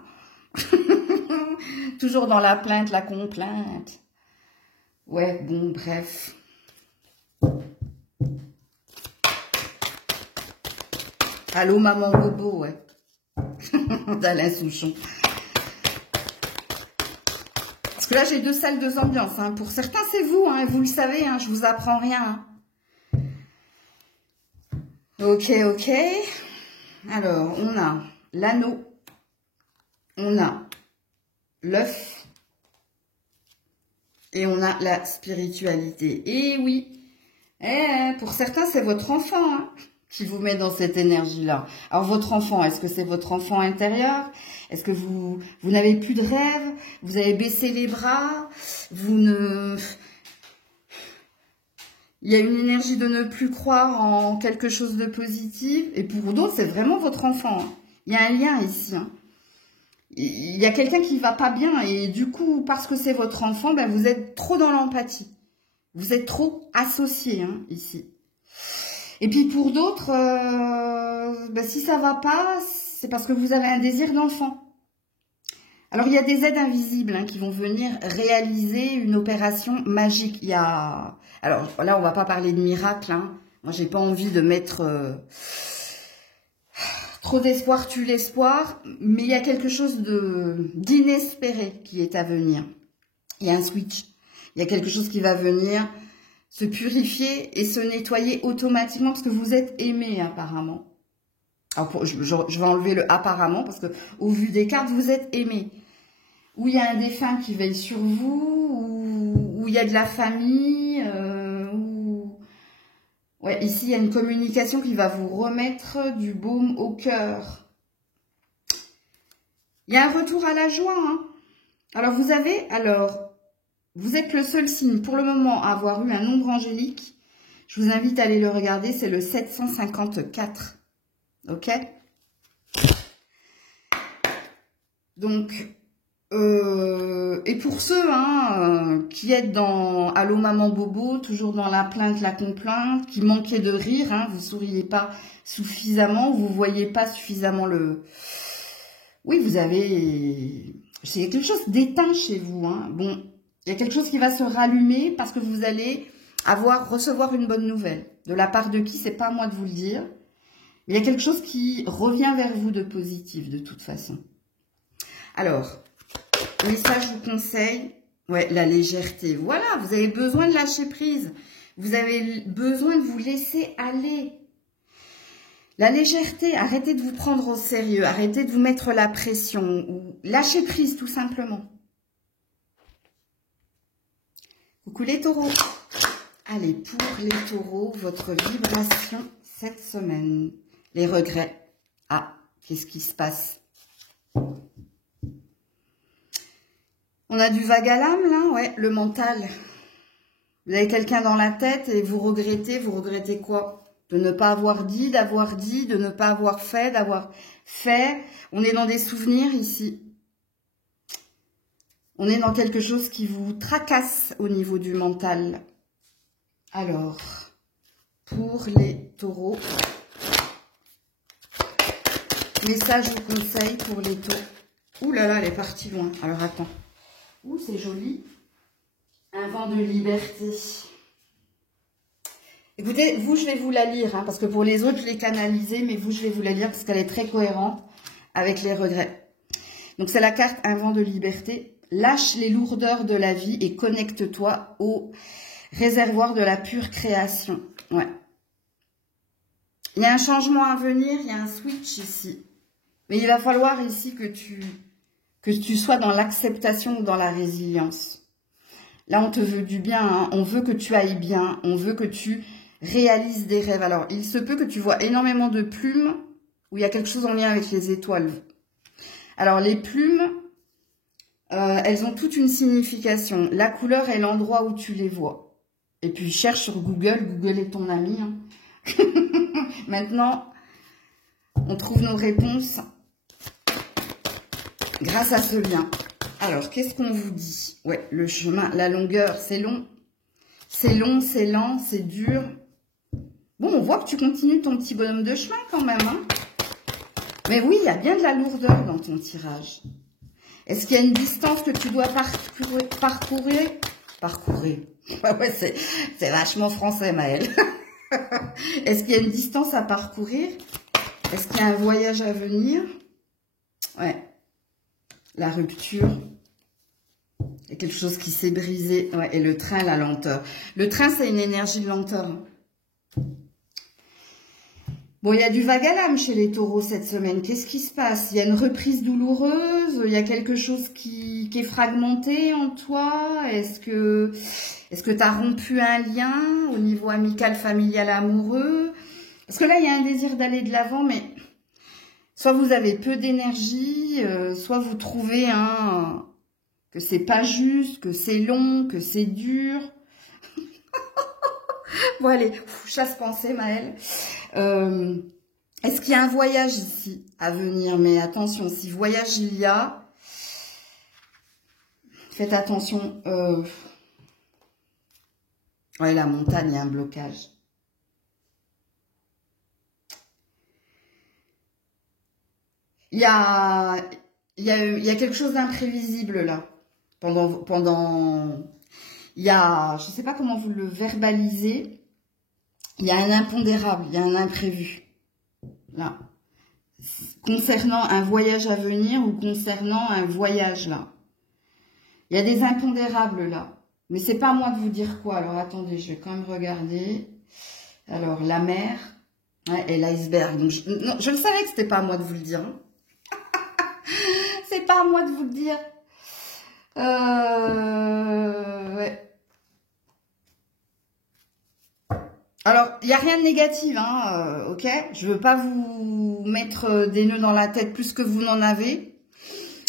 Toujours dans la plainte, la complainte. Ouais, bon, bref. Allô, maman Bobo, ouais. d'Alain Souchon. Parce que là, j'ai 2 salles, 2 ambiances. Hein. Pour certains, c'est vous, hein, vous le savez, hein, je vous apprends rien. Hein. Ok, ok. Alors, on a l'anneau. On a l'œuf. Et on a la spiritualité. Et oui, pour certains, c'est votre enfant hein, qui vous met dans cette énergie-là. Alors, votre enfant, est-ce que c'est votre enfant intérieur? Est-ce que vous n'avez plus de rêve? Vous avez baissé les bras? Vous ne... Il y a une énergie de ne plus croire en quelque chose de positif. Et pour d'autres, c'est vraiment votre enfant. Hein. Il y a un lien ici. Hein. Il y a quelqu'un qui va pas bien. Et du coup, parce que c'est votre enfant, ben, vous êtes trop dans l'empathie. Vous êtes trop associés hein, ici. Et puis pour d'autres, ben, si ça va pas, c'est parce que vous avez un désir d'enfant. Alors il y a des aides invisibles hein, qui vont venir réaliser une opération magique. Il y a... Alors là, on va pas parler de miracle. Hein. Moi, j'ai pas envie de mettre trop d'espoir tue l'espoir, mais il y a quelque chose d'inespéré qui est à venir. Il y a un switch. Il y a quelque chose qui va venir se purifier et se nettoyer automatiquement parce que vous êtes aimé apparemment. Alors je vais enlever le apparemment parce que au vu des cartes, vous êtes aimé. Ou il y a un défunt qui veille sur vous, ou il y a de la famille, ouais, ici il y a une communication qui va vous remettre du baume au cœur. Il y a un retour à la joie. Hein. Alors vous êtes le seul signe pour le moment à avoir eu un nombre angélique. Je vous invite à aller le regarder, c'est le 754. Ok? Donc, et pour ceux hein, qui êtes dans Allô Maman Bobo, toujours dans la plainte, la complainte, qui manquaient de rire, hein, vous souriez pas suffisamment, vous voyez pas suffisamment le... Oui, vous avez... C'est quelque chose d'éteint chez vous. Hein. Bon, il y a quelque chose qui va se rallumer parce que vous allez recevoir une bonne nouvelle. De la part de qui, c'est pas à moi de vous le dire. Il y a quelque chose qui revient vers vous de positif, de toute façon. Alors, message ou conseil, ouais, la légèreté. Voilà, vous avez besoin de lâcher prise. Vous avez besoin de vous laisser aller. La légèreté, arrêtez de vous prendre au sérieux, arrêtez de vous mettre la pression, ou lâchez prise tout simplement. Coucou les taureaux. Allez, pour les taureaux, votre vibration cette semaine. Les regrets. Ah, qu'est-ce qui se passe? On a du vague à l'âme, là, ouais, le mental. Vous avez quelqu'un dans la tête et vous regrettez quoi? De ne pas avoir dit, de ne pas avoir fait, d'avoir fait. On est dans des souvenirs ici. On est dans quelque chose qui vous tracasse au niveau du mental. Alors, pour les taureaux, message ou conseil pour les taureaux. Ouh là là, elle est partie loin. Alors, attends. Ouh, c'est joli. Un vent de liberté. Écoutez, vous, je vais vous la lire, hein, parce que pour les autres, je l'ai canalisée, mais vous, je vais vous la lire parce qu'elle est très cohérente avec les regrets. Donc, c'est la carte Un vent de liberté. Lâche les lourdeurs de la vie et connecte-toi au réservoir de la pure création. Ouais. Il y a un changement à venir, il y a un switch ici. Mais il va falloir ici que tu sois dans l'acceptation ou dans la résilience. Là, on te veut du bien, hein. On veut que tu ailles bien, on veut que tu réalises des rêves. Alors, il se peut que tu vois énormément de plumes où il y a quelque chose en lien avec les étoiles. Alors, les plumes, elles ont toute une signification. La couleur est l'endroit où tu les vois. Et puis, cherche sur Google. Google est ton ami. Hein. Maintenant, on trouve nos réponses grâce à ce lien. Alors, qu'est-ce qu'on vous dit? Ouais, le chemin, la longueur, c'est long. C'est long, c'est lent, c'est dur. Bon, on voit que tu continues ton petit bonhomme de chemin quand même. Hein. Mais oui, il y a bien de la lourdeur dans ton tirage. Est-ce qu'il y a une distance que tu dois parcourir? Ouais, c'est vachement français, Maëlle. Est-ce qu'il y a une distance à parcourir? Est-ce qu'il y a un voyage à venir? Ouais. La rupture. Il y a quelque chose qui s'est brisé. Ouais, et le train, la lenteur. Le train, c'est une énergie de lenteur. Bon, il y a du vague à l'âme chez les taureaux cette semaine. Qu'est-ce qui se passe? Il y a une reprise douloureuse? Il y a quelque chose qui est fragmenté en toi? Est-ce que tu as rompu un lien au niveau amical, familial, amoureux? Parce que là, il y a un désir d'aller de l'avant, mais soit vous avez peu d'énergie, soit vous trouvez que c'est pas juste, que c'est long, que c'est dur. Bon, allez, chasse pensée, Maëlle. Est-ce qu'il y a un voyage ici à venir? Mais attention, si voyage il y a, faites attention. Ouais, la montagne, il y a un blocage. Il y a quelque chose d'imprévisible là. Il y a, je ne sais pas comment vous le verbalisez, il y a un impondérable, il y a un imprévu. Là. Concernant un voyage à venir ou concernant un voyage là. Il y a des impondérables là. Mais c'est pas à moi de vous dire quoi. Alors attendez, je vais quand même regarder. Alors la mer, ouais, et l'iceberg. Donc je le savais que c'était pas à moi de vous le dire. Hein. C'est pas à moi de vous le dire. Ouais. Alors, il n'y a rien de négatif, hein, ok? Je veux pas vous mettre des nœuds dans la tête plus que vous n'en avez.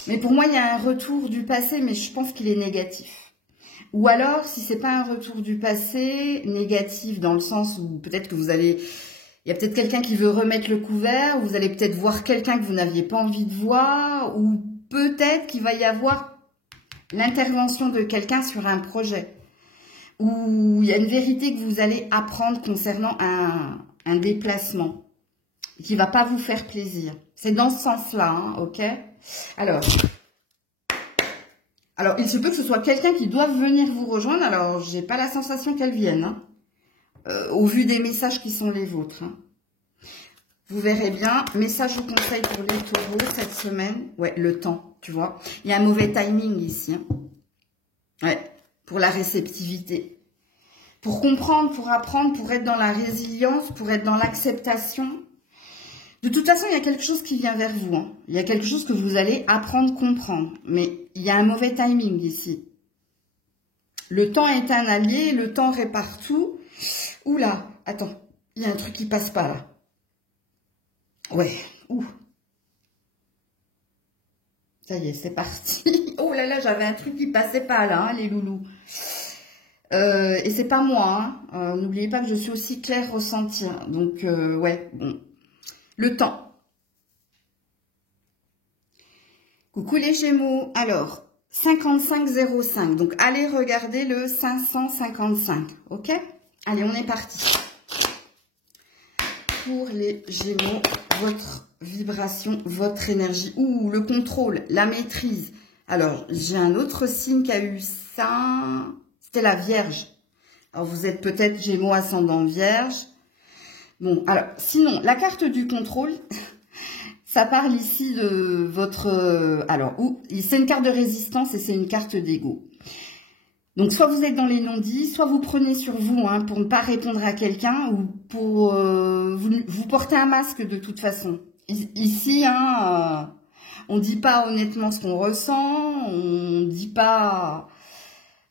Mais pour moi, il y a un retour du passé, mais je pense qu'il est négatif. Ou alors, si c'est pas un retour du passé, négatif dans le sens où peut-être que vous allez... Il y a peut-être quelqu'un qui veut remettre le couvert, ou vous allez peut-être voir quelqu'un que vous n'aviez pas envie de voir, ou peut-être qu'il va y avoir l'intervention de quelqu'un sur un projet. Où il y a une vérité que vous allez apprendre concernant un déplacement qui ne va pas vous faire plaisir. C'est dans ce sens-là, hein, ok? Alors, il se peut que ce soit quelqu'un qui doive venir vous rejoindre. Alors, j'ai pas la sensation qu'elle vienne, hein, au vu des messages qui sont les vôtres. Hein. Vous verrez bien. Message ou conseil pour les taureaux cette semaine. Ouais, le temps, tu vois. Il y a un mauvais timing ici. Hein. Ouais. Pour la réceptivité, pour comprendre, pour apprendre, pour être dans la résilience, pour être dans l'acceptation. De toute façon, il y a quelque chose qui vient vers vous. Hein. Il y a quelque chose que vous allez apprendre, comprendre. Mais il y a un mauvais timing ici. Le temps est un allié, le temps répare tout. Oula, attends, il y a un truc qui passe pas là. Ouais, ouh. Ça y est, c'est parti. Oh, Oh là là, j'avais un truc qui passait pas là, hein, les loulous. Et c'est pas moi, hein. N'oubliez pas que je suis aussi claire ressentie. Hein. Donc, ouais, bon. Le temps. Coucou les Gémeaux. Alors, 5505. Donc, allez regarder le 555. Ok? Allez, on est parti. Pour les Gémeaux, votre vibration, votre énergie. Ouh, le contrôle, la maîtrise. Alors, j'ai un autre signe qui a eu ça. C'était la Vierge. Alors, vous êtes peut-être Gémeaux ascendant Vierge. Bon, alors, sinon, la carte du contrôle, ça parle ici de votre... alors, c'est une carte de résistance et c'est une carte d'ego. Donc, soit vous êtes dans les non-dits, soit vous prenez sur vous hein, pour ne pas répondre à quelqu'un ou pour... vous portez un masque de toute façon. Ici, hein, on ne dit pas honnêtement ce qu'on ressent, on ne dit pas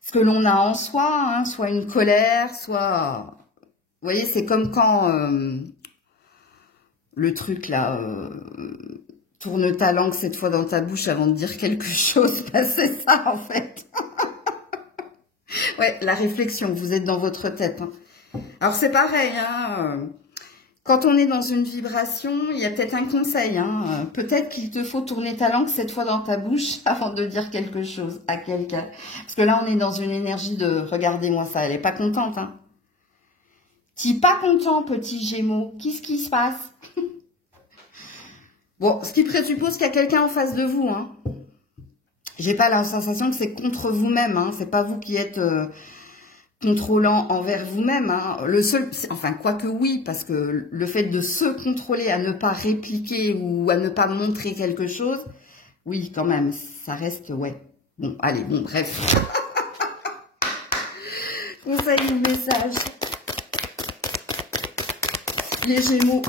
ce que l'on a en soi, hein, soit une colère, soit... Vous voyez, c'est comme quand le truc là, tourne ta langue cette fois dans ta bouche avant de dire quelque chose, bah, c'est ça en fait. Ouais, la réflexion, vous êtes dans votre tête. Hein. Alors c'est pareil, hein, quand on est dans une vibration, il y a peut-être un conseil. Hein, peut-être qu'il te faut tourner ta langue cette fois dans ta bouche avant de dire quelque chose à quelqu'un. Parce que là, on est dans une énergie de « regardez-moi ça », elle n'est pas contente. Hein. T'es pas content, petit Gémeaux. Qu'est-ce qui se passe? Bon, ce qui présuppose qu'il y a quelqu'un en face de vous. Hein. J'ai pas la sensation que c'est contre vous-même. Hein. C'est pas vous qui êtes contrôlant envers vous-même. Hein. Le seul, enfin, quoique oui, parce que le fait de se contrôler à ne pas répliquer ou à ne pas montrer quelque chose, oui, quand même, ça reste, ouais. Bon, allez, bon, bref. Conseil ou message. Les Gémeaux,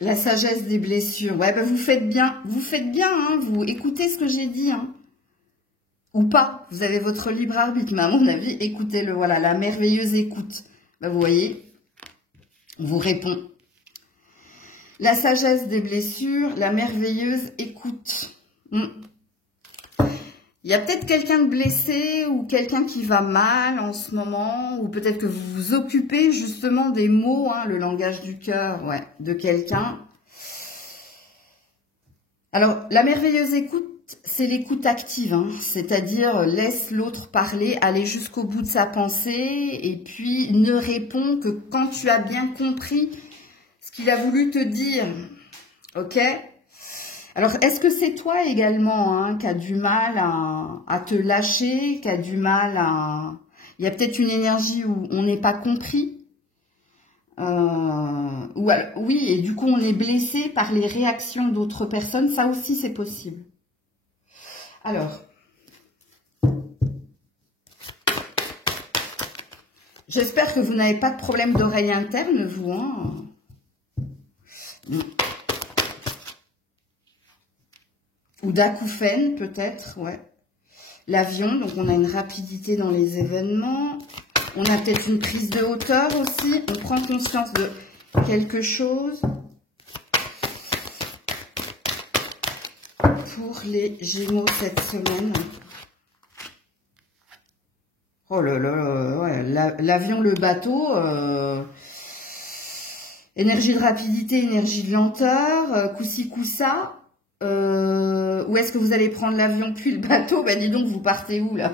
la sagesse des blessures. Ouais, bah vous faites bien, hein, vous écoutez ce que j'ai dit, hein. Ou pas, vous avez votre libre arbitre, mais à mon avis, écoutez-le, voilà, la merveilleuse écoute. Bah, vous voyez, on vous répond. La sagesse des blessures, la merveilleuse écoute. Il y a peut-être quelqu'un de blessé ou quelqu'un qui va mal en ce moment, ou peut-être que vous vous occupez justement des mots, hein, le langage du cœur, ouais, de quelqu'un. Alors, la merveilleuse écoute, c'est l'écoute active, hein, c'est-à-dire laisse l'autre parler, aller jusqu'au bout de sa pensée, et puis ne réponds que quand tu as bien compris ce qu'il a voulu te dire, ok ? Alors, est-ce que c'est toi également hein, qui a du mal à te lâcher, qui a du mal à... Il y a peut-être une énergie où on n'est pas compris. Oui, et du coup, on est blessé par les réactions d'autres personnes. Ça aussi, c'est possible. Alors, j'espère que vous n'avez pas de problème d'oreille interne, vous. Hein. Ou d'acouphènes, peut-être, ouais. L'avion, donc on a une rapidité dans les événements. On a peut-être une prise de hauteur aussi. On prend conscience de quelque chose. Pour les Gémeaux cette semaine. Oh là là, ouais, l'avion, le bateau... énergie de rapidité, énergie de lenteur, coup-ci, coup-ça. Où est-ce que vous allez prendre l'avion puis le bateau? Ben dis donc, vous partez où là?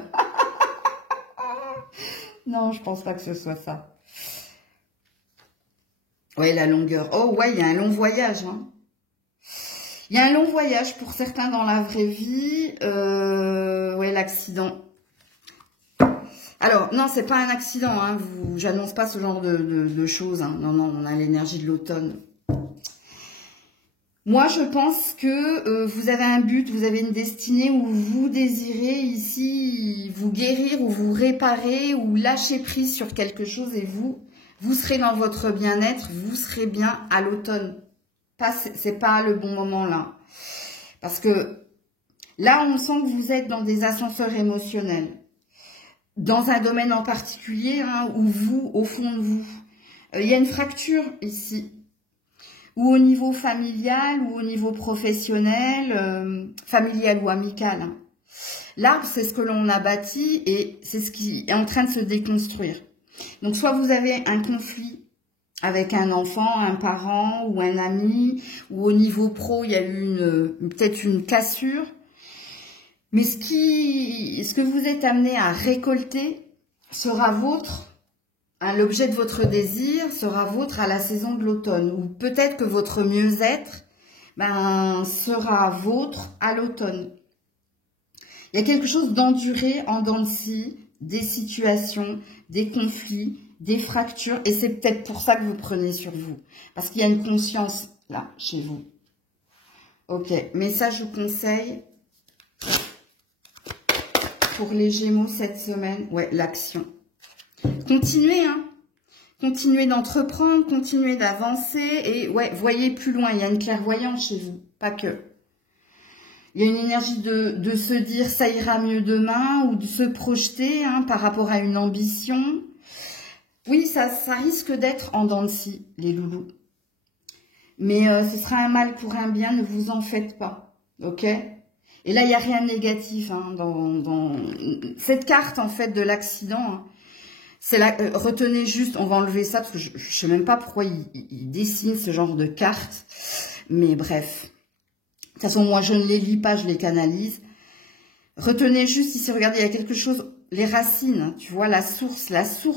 Non, je pense pas que ce soit ça. Ouais, la longueur. Oh ouais, il y a un long voyage. Hein. Il y a un long voyage pour certains dans la vraie vie. Ouais, l'accident. Alors, non, c'est pas un accident. Hein. J'annonce pas ce genre de choses. Hein. Non, non, on a l'énergie de l'automne. Moi, je pense que vous avez un but, vous avez une destinée où vous désirez ici vous guérir ou vous réparer ou lâcher prise sur quelque chose et vous serez dans votre bien-être, vous serez bien à l'automne. C'est pas le bon moment là. Parce que là, on sent que vous êtes dans des ascenseurs émotionnels. Dans un domaine en particulier, hein, où vous, au fond de vous, il y a une fracture ici. Ou au niveau familial, ou au niveau professionnel, familial ou amical. Hein. L'arbre, c'est ce que l'on a bâti et c'est ce qui est en train de se déconstruire. Donc, soit vous avez un conflit avec un enfant, un parent ou un ami, ou au niveau pro, il y a eu peut-être une cassure. Mais ce que vous êtes amené à récolter sera vôtre, hein, l'objet de votre désir sera vôtre à la saison de l'automne. Ou peut-être que votre mieux-être sera vôtre à l'automne. Il y a quelque chose d'enduré en dents de scie, des situations, des conflits, des fractures. Et c'est peut-être pour ça que vous prenez sur vous. Parce qu'il y a une conscience là, chez vous. Ok, mais ça, je vous conseille pour les Gémeaux cette semaine. Ouais, l'action. Continuez, hein. Continuez d'entreprendre, continuez d'avancer. Et ouais, voyez plus loin. Il y a une clairvoyance chez vous, pas que. Il y a une énergie de se dire ça ira mieux demain ou de se projeter hein, par rapport à une ambition. Oui, ça risque d'être en dents de scie, les loulous. Mais ce sera un mal pour un bien, ne vous en faites pas. Ok? Et là, il n'y a rien de négatif hein, dans cette carte en fait de l'accident. Hein, c'est là, retenez juste, on va enlever ça parce que je ne sais même pas pourquoi il dessine ce genre de carte. Mais bref. De toute façon, moi, je ne les lis pas, je les canalise. Retenez juste ici, regardez, il y a quelque chose, les racines, tu vois, la source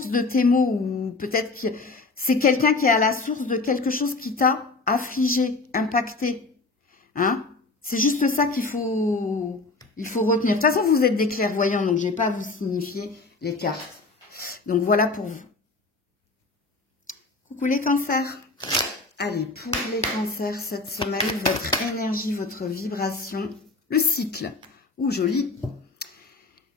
de tes mots, ou peut-être que c'est quelqu'un qui est à la source de quelque chose qui t'a affligé, impacté. Hein? C'est juste ça il faut retenir. De toute façon, vous êtes des clairvoyants, donc je n'ai pas à vous signifier les cartes. Donc voilà pour vous. Coucou les cancers. Allez, pour les cancers, cette semaine, votre énergie, votre vibration, le cycle. Ouh, joli.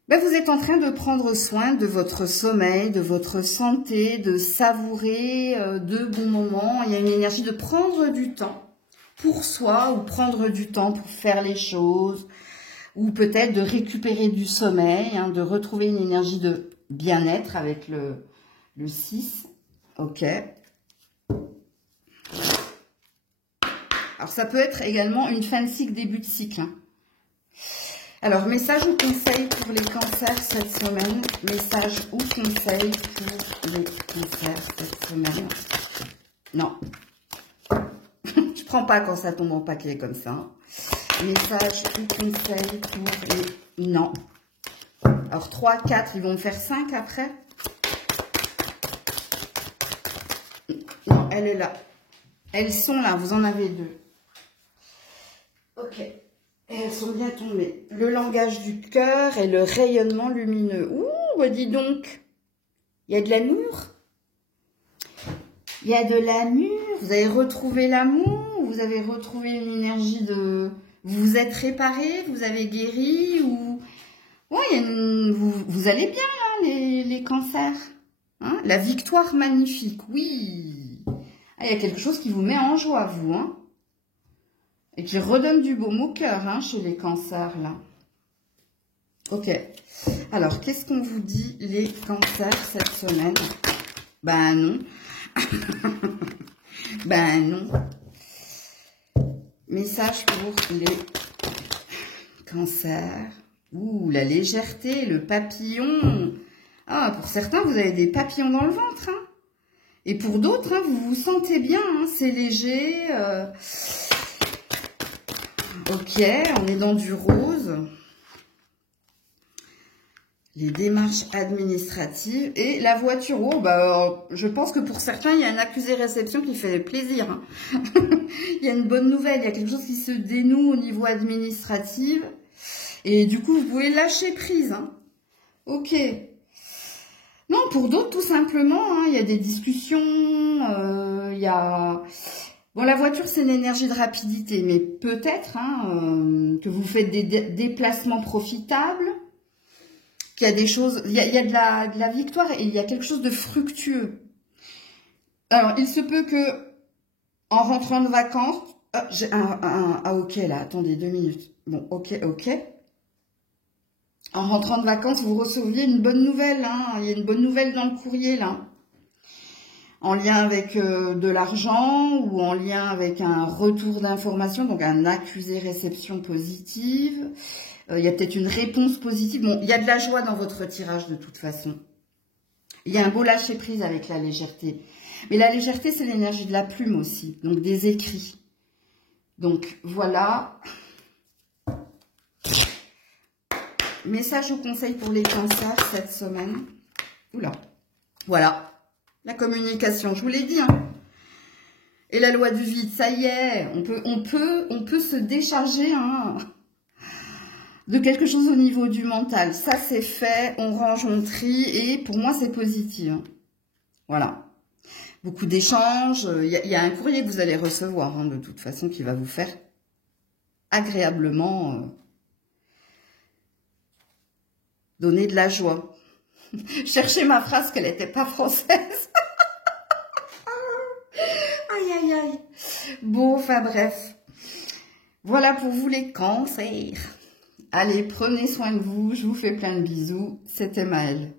Ben, vous êtes en train de prendre soin de votre sommeil, de votre santé, de savourer de bons moments. Il y a une énergie de prendre du temps pour soi ou prendre du temps pour faire les choses ou peut-être de récupérer du sommeil, hein, de retrouver une énergie de bien-être avec le 6. Ok. Alors, ça peut être également une fin de cycle, début de cycle. Hein. Alors, message ou conseil pour les cancers cette semaine. Message ou conseil pour les cancers cette semaine. Non. Je prends pas quand ça tombe en paquet comme ça. Message ou conseil pour les... Non. Alors, 3, 4, ils vont me faire 5 après. Non, elle est là. Elles sont là, vous en avez 2. Ok. Et elles sont bien tombées. Le langage du cœur et le rayonnement lumineux. Ouh, dis donc. Il y a de l'amour. Il y a de l'amour. Vous avez retrouvé l'amour. Vous avez retrouvé une énergie de... Vous vous êtes réparé, vous avez guéri. Ou... Ouais, il y a une... vous allez bien, là, les cancers. Hein, la victoire magnifique, oui. Ah, il y a quelque chose qui vous met en joie, vous, hein. Et qui redonne du baume au cœur, hein, chez les cancers, là. Ok. Alors, qu'est-ce qu'on vous dit, les cancers, cette semaine? Ben non. Ben non. Message pour les cancers. Ouh, la légèreté, le papillon. Ah, pour certains, vous avez des papillons dans le ventre, hein. Et pour d'autres, hein, vous vous sentez bien, hein, c'est léger. Ok, on est dans du rose. Les démarches administratives et la voiture. Oh, bah, je pense que pour certains, il y a un accusé-réception qui fait plaisir. Hein. Il y a une bonne nouvelle, il y a quelque chose qui se dénoue au niveau administratif. Et du coup, vous pouvez lâcher prise. Hein. Ok. Non, pour d'autres, tout simplement, hein, il y a des discussions, il y a... Bon, la voiture, c'est l'énergie de rapidité, mais peut-être hein, que vous faites des déplacements profitables, qu'il y a des choses... Il y a de la victoire et il y a quelque chose de fructueux. Alors, il se peut que, en rentrant de vacances... j'ai ah, ok, là, attendez 2 minutes. Bon, ok. En rentrant de vacances, vous receviez une bonne nouvelle. Hein. Il y a une bonne nouvelle dans le courrier, là. En lien avec de l'argent ou en lien avec un retour d'information, donc un accusé-réception positive. Il y a peut-être une réponse positive. Bon, il y a de la joie dans votre tirage de toute façon. Il y a un beau lâcher-prise avec la légèreté. Mais la légèreté, c'est l'énergie de la plume aussi. Donc, des écrits. Donc, voilà. Message ou conseil pour les cancers cette semaine. Oula. Voilà. La communication, je vous l'ai dit, hein. Et la loi du vide, ça y est. On peut se décharger, hein, de quelque chose au niveau du mental. Ça, c'est fait. On range, on trie. Et pour moi, c'est positif. Hein. Voilà. Beaucoup d'échanges. Il y a un courrier que vous allez recevoir, hein, de toute façon, qui va vous faire agréablement donner de la joie. Cherchez ma phrase qu'elle n'était pas française. Aïe, aïe, aïe. Bon, enfin bref. Voilà pour vous les cancers. Allez, prenez soin de vous. Je vous fais plein de bisous. C'était Maëlle.